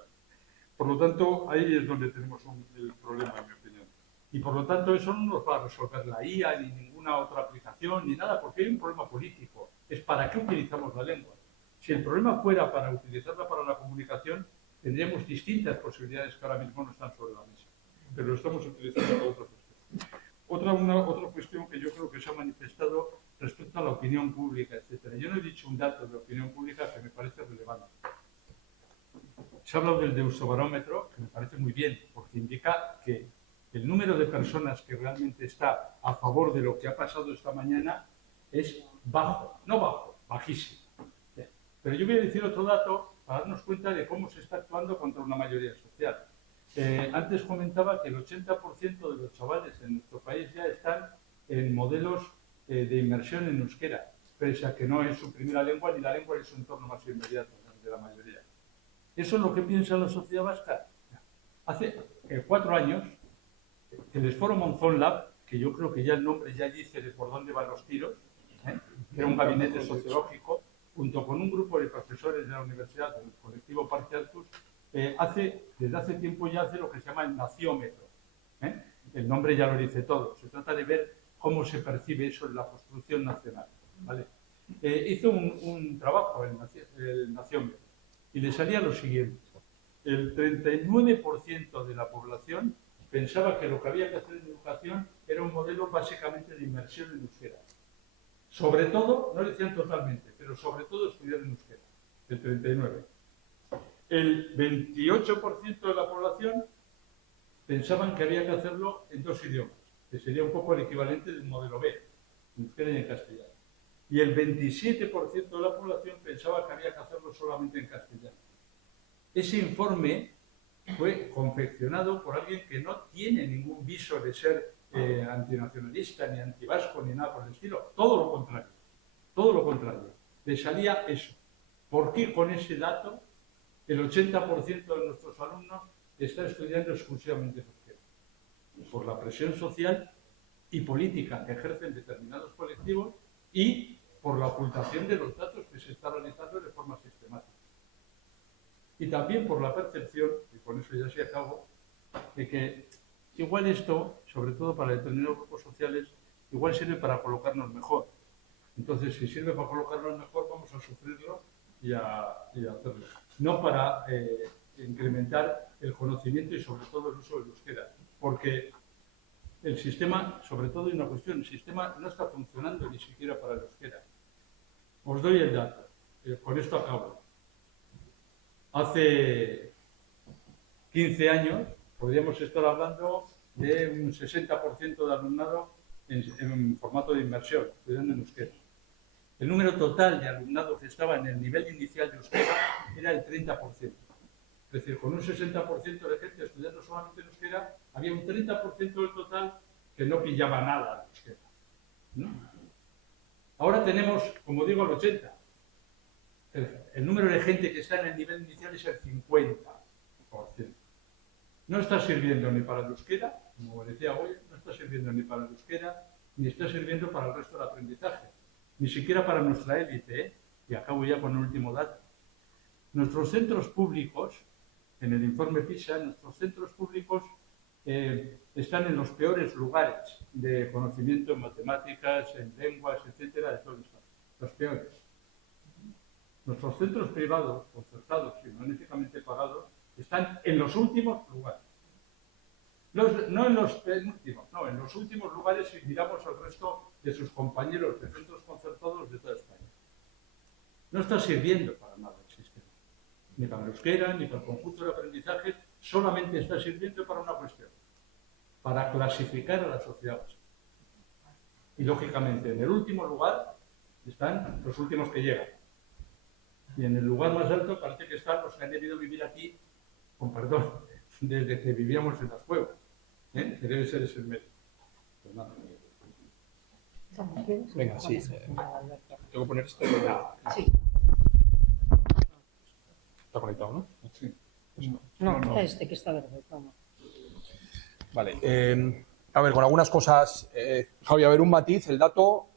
Por lo tanto, ahí es donde tenemos el problema, en mi opinión. Y por lo tanto, eso no nos va a resolver la IA, ni ninguna otra aplicación, ni nada, porque hay un problema político. Es para qué utilizamos la lengua. Si el problema fuera para utilizarla para la comunicación, tendríamos distintas posibilidades que ahora mismo no están sobre la mesa. Pero lo estamos utilizando para otras cuestiones. Otra cuestión que yo creo que se ha manifestado respecto a la opinión pública, etc. Yo no he dicho un dato de opinión pública que me parece relevante. Se ha hablado del deustobarómetro, que me parece muy bien, porque indica que el número de personas que realmente está a favor de lo que ha pasado esta mañana es bajo, no bajo, bajísimo. Pero yo voy a decir otro dato para darnos cuenta de cómo se está actuando contra una mayoría social. Antes comentaba que el 80% de los chavales en nuestro país ya están en modelos de inmersión en euskera, pese a que no es su primera lengua ni la lengua de su entorno más inmediato, de la mayoría. ¿Eso es lo que piensa la sociedad vasca? Hace 4 años, el Esforo Monzón Lab, que yo creo que ya el nombre ya dice de por dónde van los tiros, que era un gabinete sociológico, junto con un grupo de profesores de la universidad, del colectivo Parque Altus, desde hace tiempo ya hace lo que se llama el naciómetro. El nombre ya lo dice todo. Se trata de ver cómo se percibe eso en la construcción nacional. ¿Vale? Hizo un trabajo, el naciómetro, y le salía lo siguiente. El 39% de la población pensaba que lo que había que hacer en educación era un modelo básicamente de inmersión en euskera. Sobre todo, no decían totalmente, pero sobre todo estudiar en euskera, el 39%. El 28% de la población pensaban que había que hacerlo en 2 idiomas, que sería un poco el equivalente del modelo B, en euskera y en castellano. Y el 27% de la población pensaba que había que hacerlo solamente en castellano. Ese informe fue confeccionado por alguien que no tiene ningún viso de ser antinacionalista, ni antivasco, ni nada por el estilo. Todo lo contrario. Todo lo contrario. Le salía eso. ¿Por qué con ese dato el 80% de nuestros alumnos está estudiando exclusivamente euskera? Por la presión social y política que ejercen determinados colectivos y por la ocultación de los datos que se está realizando de forma sistemática. Y también por la percepción, y con eso ya se acabo, de que igual esto, sobre todo para determinados grupos sociales, igual sirve para colocarnos mejor. Entonces, si sirve para colocarnos mejor, vamos a sufrirlo y a hacerlo. No para incrementar el conocimiento y sobre todo el uso del euskera. Porque el sistema, sobre todo hay una cuestión, el sistema no está funcionando ni siquiera para el euskera. Os doy el dato, con esto acabo. Hace 15 años podríamos estar hablando de un 60% de alumnado en formato de inmersión, estudiando en euskera. El número total de alumnado que estaba en el nivel inicial de euskera era el 30%. Es decir, con un 60% de gente estudiando solamente en euskera, había un 30% del total que no pillaba nada de euskera. ¿no? Ahora tenemos, como digo, el 80%. El número de gente que está en el nivel inicial es el 50%. No está sirviendo ni para el euskera, como decía hoy, no está sirviendo ni para el euskera, ni está sirviendo para el resto del aprendizaje, ni siquiera para nuestra élite, ¿eh? Y acabo ya con el último dato. Nuestros centros públicos, en el informe PISA, nuestros centros públicos están en los peores lugares de conocimiento en matemáticas, en lenguas, etcétera, de todos los peores. Nuestros centros privados, concertados y magníficamente pagados, están en los últimos lugares. No en los penúltimos, no, en los últimos lugares si miramos al resto de sus compañeros de centros concertados de toda España. No está sirviendo para nada el sistema, ni para el euskera, ni para el conjunto de aprendizajes, solamente está sirviendo para una cuestión, para clasificar a la sociedad vasca. Y lógicamente, en el último lugar están los últimos que llegan. Y en el lugar más alto parece que están los que han debido vivir aquí, con perdón, desde que vivíamos en las cuevas, ¿eh? Que debe ser ese el medio. Pues nada. Venga, sí. Tengo que poner esto. Sí. Está conectado, ¿no? Sí. No, este que está verde, toma. Vale. A ver, con algunas cosas, Javi, a ver, un matiz, el dato,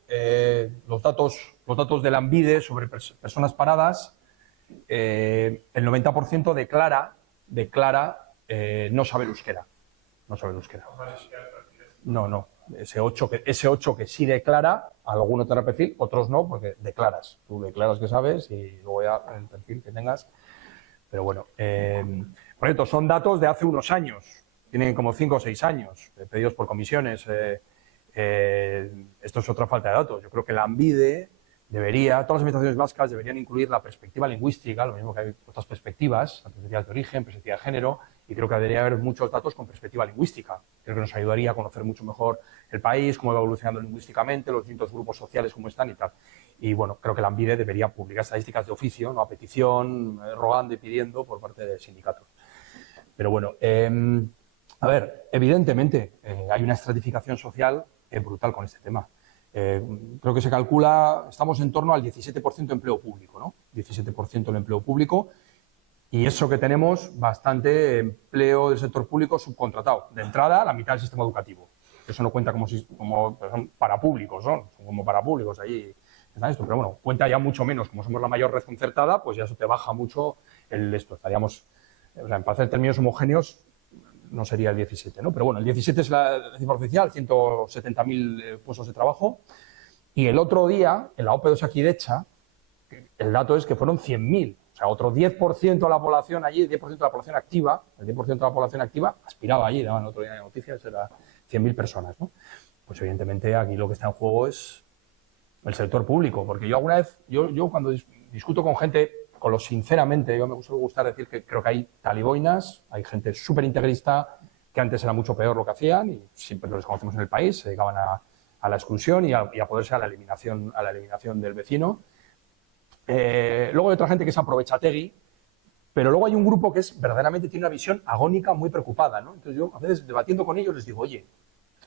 los datos de Lanbide sobre personas paradas, el 90% declara no saber euskera. No saber euskera. No. Ese 8 que sí declara, alguno tendrá perfil, otros no, porque declaras. Tú declaras que sabes y luego ya el perfil que tengas. Pero bueno, por cierto, son datos de hace unos años. Tienen como 5 o 6 años, pedidos por comisiones. Esto es otra falta de datos. Yo creo que Lanbide todas las administraciones vascas deberían incluir la perspectiva lingüística, lo mismo que hay otras perspectivas, la perspectiva de origen, perspectiva de género, y creo que debería haber muchos datos con perspectiva lingüística. Creo que nos ayudaría a conocer mucho mejor el país, cómo va evolucionando lingüísticamente, los distintos grupos sociales, cómo están y tal. Y bueno, creo que Lanbide debería publicar estadísticas de oficio, no a petición, rogando y pidiendo por parte de sindicatos. Pero bueno, a ver, evidentemente hay una estratificación social brutal con este tema. Creo que se calcula, estamos en torno al 17% de empleo público, ¿no? 17% del empleo público, y eso que tenemos bastante empleo del sector público subcontratado. De entrada, la mitad del sistema educativo. Eso no cuenta como son parapúblicos, son como parapúblicos allí. Está esto, pero bueno, cuenta ya mucho menos. Como somos la mayor red concertada, pues ya eso te baja mucho esto. Estaríamos, o sea, para hacer términos homogéneos, no sería el 17, ¿no? Pero bueno, el 17 es la cifra oficial, 170.000 puestos de trabajo. Y el otro día, en la OPE de Osakidecha, el dato es que fueron 100.000. O sea, otro 10% de la población allí, el 10% de la población activa, el 10% de la población activa aspiraba allí, daban otro día de noticias, era 100.000 personas, ¿no? Pues evidentemente aquí lo que está en juego es el sector público. Porque yo alguna vez, yo cuando discuto con gente, sinceramente, yo me gusta decir que creo que hay taliboinas, hay gente súper integrista, que antes era mucho peor lo que hacían, y siempre los conocemos en el país, se dedicaban a la exclusión y a poderse a la eliminación del vecino. Luego hay otra gente que es aprovechategui, pero luego hay un grupo que verdaderamente tiene una visión agónica muy preocupada, ¿no? Entonces yo a veces debatiendo con ellos les digo, oye,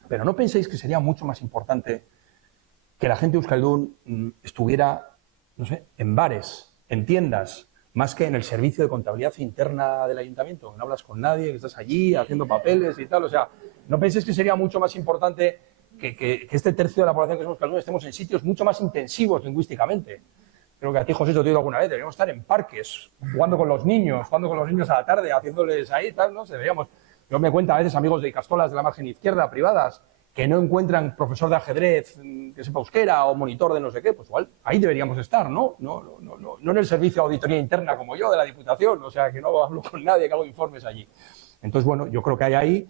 pero ¿no pensáis que sería mucho más importante que la gente de euskaldun estuviera, no sé, en bares, en tiendas, más que en el servicio de contabilidad interna del ayuntamiento? Que no hablas con nadie, que estás allí haciendo papeles y tal. O sea, ¿no pensáis que sería mucho más importante que este tercio de la población que somos euskaldun estemos en sitios mucho más intensivos lingüísticamente? Creo que a ti, José, te he oído alguna vez, deberíamos estar en parques, jugando con los niños a la tarde, haciéndoles ahí, tal, ¿no? Yo me cuento a veces amigos de Icastolas de la margen izquierda, privadas, que no encuentran profesor de ajedrez que sepa euskera o monitor de no sé qué, pues igual ahí deberíamos estar, ¿no? No en el servicio de auditoría interna como yo, de la Diputación, o sea, que no hablo con nadie, que hago informes allí. Entonces, bueno, yo creo que hay ahí,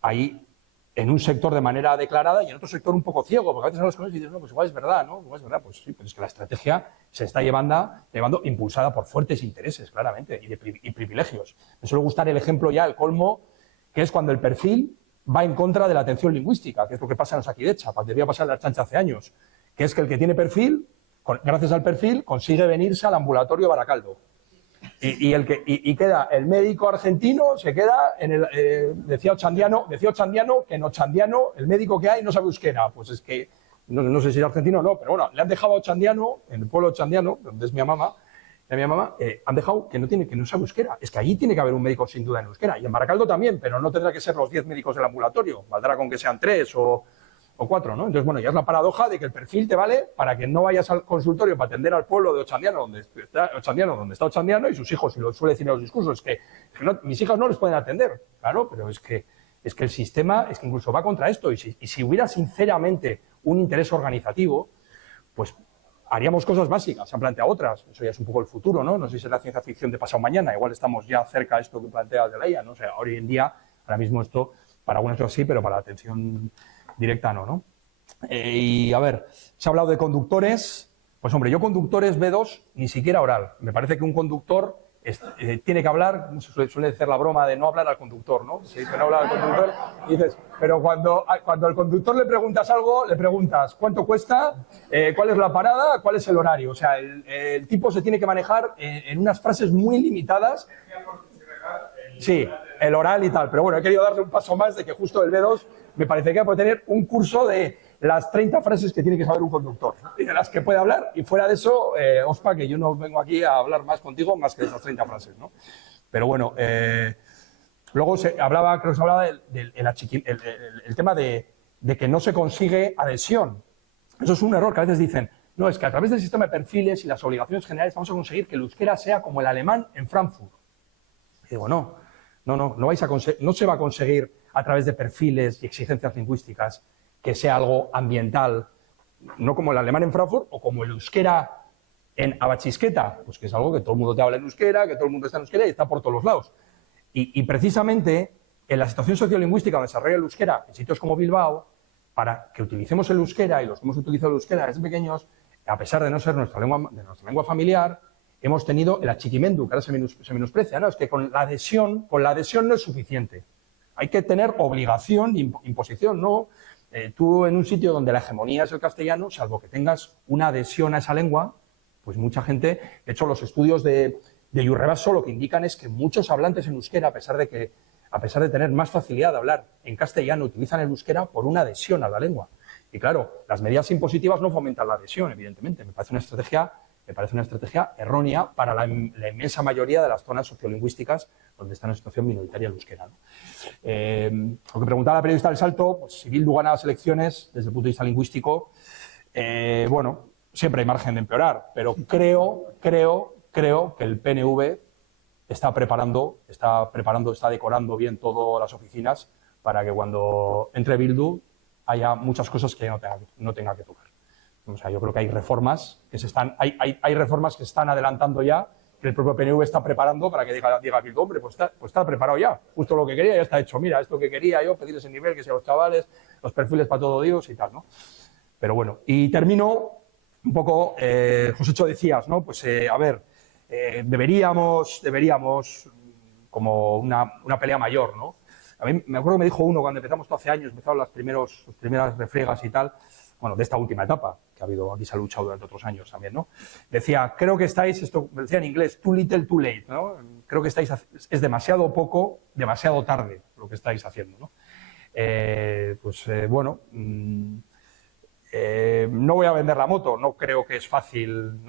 ahí en un sector de manera declarada y en otro sector un poco ciego, porque a veces hablas con ellos y dices, no, pues igual es verdad, ¿no? Igual es verdad, pues sí, pero es que la estrategia se está llevando impulsada por fuertes intereses, claramente, y privilegios. Me suele gustar el ejemplo ya, el colmo, que es cuando el perfil va en contra de la atención lingüística, que es lo que pasa en Osakidecha, debería pasar en la Ertzaintza hace años, que es que el que tiene perfil, gracias al perfil, consigue venirse al ambulatorio Baracaldo. Y queda el médico argentino, se queda en el. Decía Ochandiano que en Ochandiano el médico que hay no sabe euskera. Pues es que, no sé si es argentino o no, pero bueno, le han dejado a Ochandiano, en el pueblo Ochandiano, donde es mi mamá, han dejado que no sabe euskera. Es que allí tiene que haber un médico sin duda en euskera. Y en Baracaldo también, pero no tendrá que ser los 10 médicos del ambulatorio. Valdrá con que sean 3 o 4, ¿no? Entonces, bueno, ya es la paradoja de que el perfil te vale para que no vayas al consultorio para atender al pueblo de Ochandiano, donde está Ochandiano y sus hijos, y lo suele decir en los discursos, es que mis hijas no les pueden atender. Claro, pero es que el sistema es que incluso va contra esto. Y si hubiera sinceramente un interés organizativo, pues haríamos cosas básicas. Se han planteado otras. Eso ya es un poco el futuro, ¿no? No sé si será ciencia ficción de pasado mañana. Igual estamos ya cerca de esto que plantea de la IA, ¿no? O sea, hoy en día, ahora mismo esto, para algunas cosas sí, pero para la atención directa no. Y a ver, se ha hablado de conductores. Pues hombre, yo conductores B2 ni siquiera oral. Me parece que un conductor tiene que hablar, se suele hacer la broma de no hablar al conductor, ¿no? Se dice no hablar al conductor y dices, pero cuando al conductor le preguntas algo, le preguntas cuánto cuesta, cuál es la parada, cuál es el horario. O sea, el tipo se tiene que manejar en unas frases muy limitadas. Sí, el oral y tal. Pero bueno, he querido darle un paso más de que justo el B2 me parece que puede tener un curso de las 30 frases que tiene que saber un conductor y de las que puede hablar. Y fuera de eso, Ospa, que yo no vengo aquí a hablar más contigo más que de esas 30 frases, ¿no? Pero bueno, luego creo que se hablaba el tema de que no se consigue adhesión. Eso es un error que a veces dicen, no, es que a través del sistema de perfiles y las obligaciones generales vamos a conseguir que el euskera sea como el alemán en Frankfurt. Y digo, no se va a conseguir a través de perfiles y exigencias lingüísticas que sea algo ambiental, no como el alemán en Frankfurt o como el euskera en Abachisqueta, pues que es algo que todo el mundo te habla en euskera, que todo el mundo está en euskera y está por todos los lados. Y precisamente en la situación sociolingüística donde se desarrolla el euskera, en sitios como Bilbao, para que utilicemos el euskera y los que hemos utilizado el euskera desde pequeños, a pesar de no ser nuestra lengua familiar, hemos tenido el achiquimendu, que ahora se menosprecia, ¿no? Es que con la adhesión no es suficiente. Hay que tener obligación, imposición, ¿no? Tú en un sitio donde la hegemonía es el castellano, salvo que tengas una adhesión a esa lengua, pues mucha gente, de hecho los estudios de Yurrebaso lo que indican es que muchos hablantes en euskera, a pesar de tener más facilidad de hablar en castellano, utilizan el euskera por una adhesión a la lengua. Y claro, las medidas impositivas no fomentan la adhesión, evidentemente. Me parece una estrategia errónea para la inmensa mayoría de las zonas sociolingüísticas donde está en una situación minoritaria el euskera, ¿no? Lo que preguntaba la periodista del Salto, pues si Bildu gana las elecciones desde el punto de vista lingüístico, bueno, siempre hay margen de empeorar, pero creo que el PNV está decorando bien todas las oficinas para que cuando entre Bildu haya muchas cosas que no tenga que tocar. O sea, yo creo que hay reformas que se están adelantando ya, que el propio PNV está preparando para que diga Bildu, hombre, pues está preparado ya. Justo lo que quería ya está hecho. Mira, esto que quería yo, pedir ese nivel, que sea los chavales, los perfiles para todo Dios y tal, ¿no? Pero bueno, y termino un poco, Josécho decías, ¿no? Pues, a ver, deberíamos como una pelea mayor, ¿no? A mí me acuerdo que me dijo uno cuando empezamos hace años, empezaron las primeras refriegas y tal, bueno, de esta última etapa, que ha habido, aquí se ha luchado durante otros años también, ¿no? Decía, creo que estáis, esto me decía en inglés, too little, too late, ¿no? Creo que es demasiado poco, demasiado tarde lo que estáis haciendo, ¿no? Bueno, no voy a vender la moto, no creo que es fácil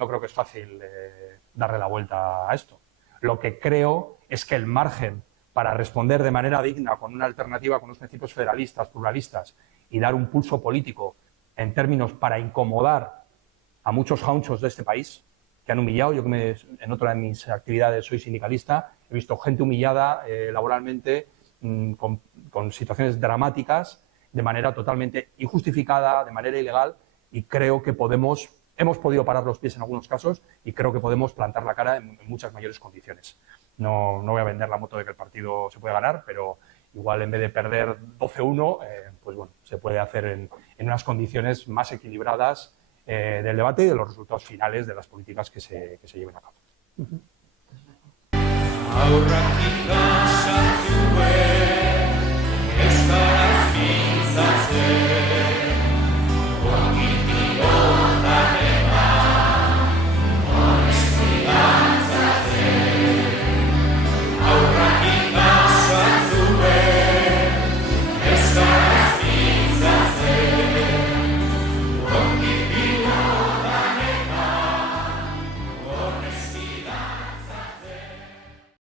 darle la vuelta a esto. Lo que creo es que el margen para responder de manera digna con una alternativa con unos principios federalistas, pluralistas y dar un pulso político en términos para incomodar a muchos jaunchos de este país que han humillado. Yo que en otra de mis actividades soy sindicalista, he visto gente humillada laboralmente con situaciones dramáticas de manera totalmente injustificada, de manera ilegal, y creo que hemos podido parar los pies en algunos casos y creo que podemos plantar la cara en muchas mayores condiciones. No voy a vender la moto de que el partido se puede ganar, pero igual en vez de perder 12-1, pues bueno, se puede hacer en unas condiciones más equilibradas del debate y de los resultados finales de las políticas que se lleven a cabo. Aurrak ikasatue, euskaraz mintzatzen.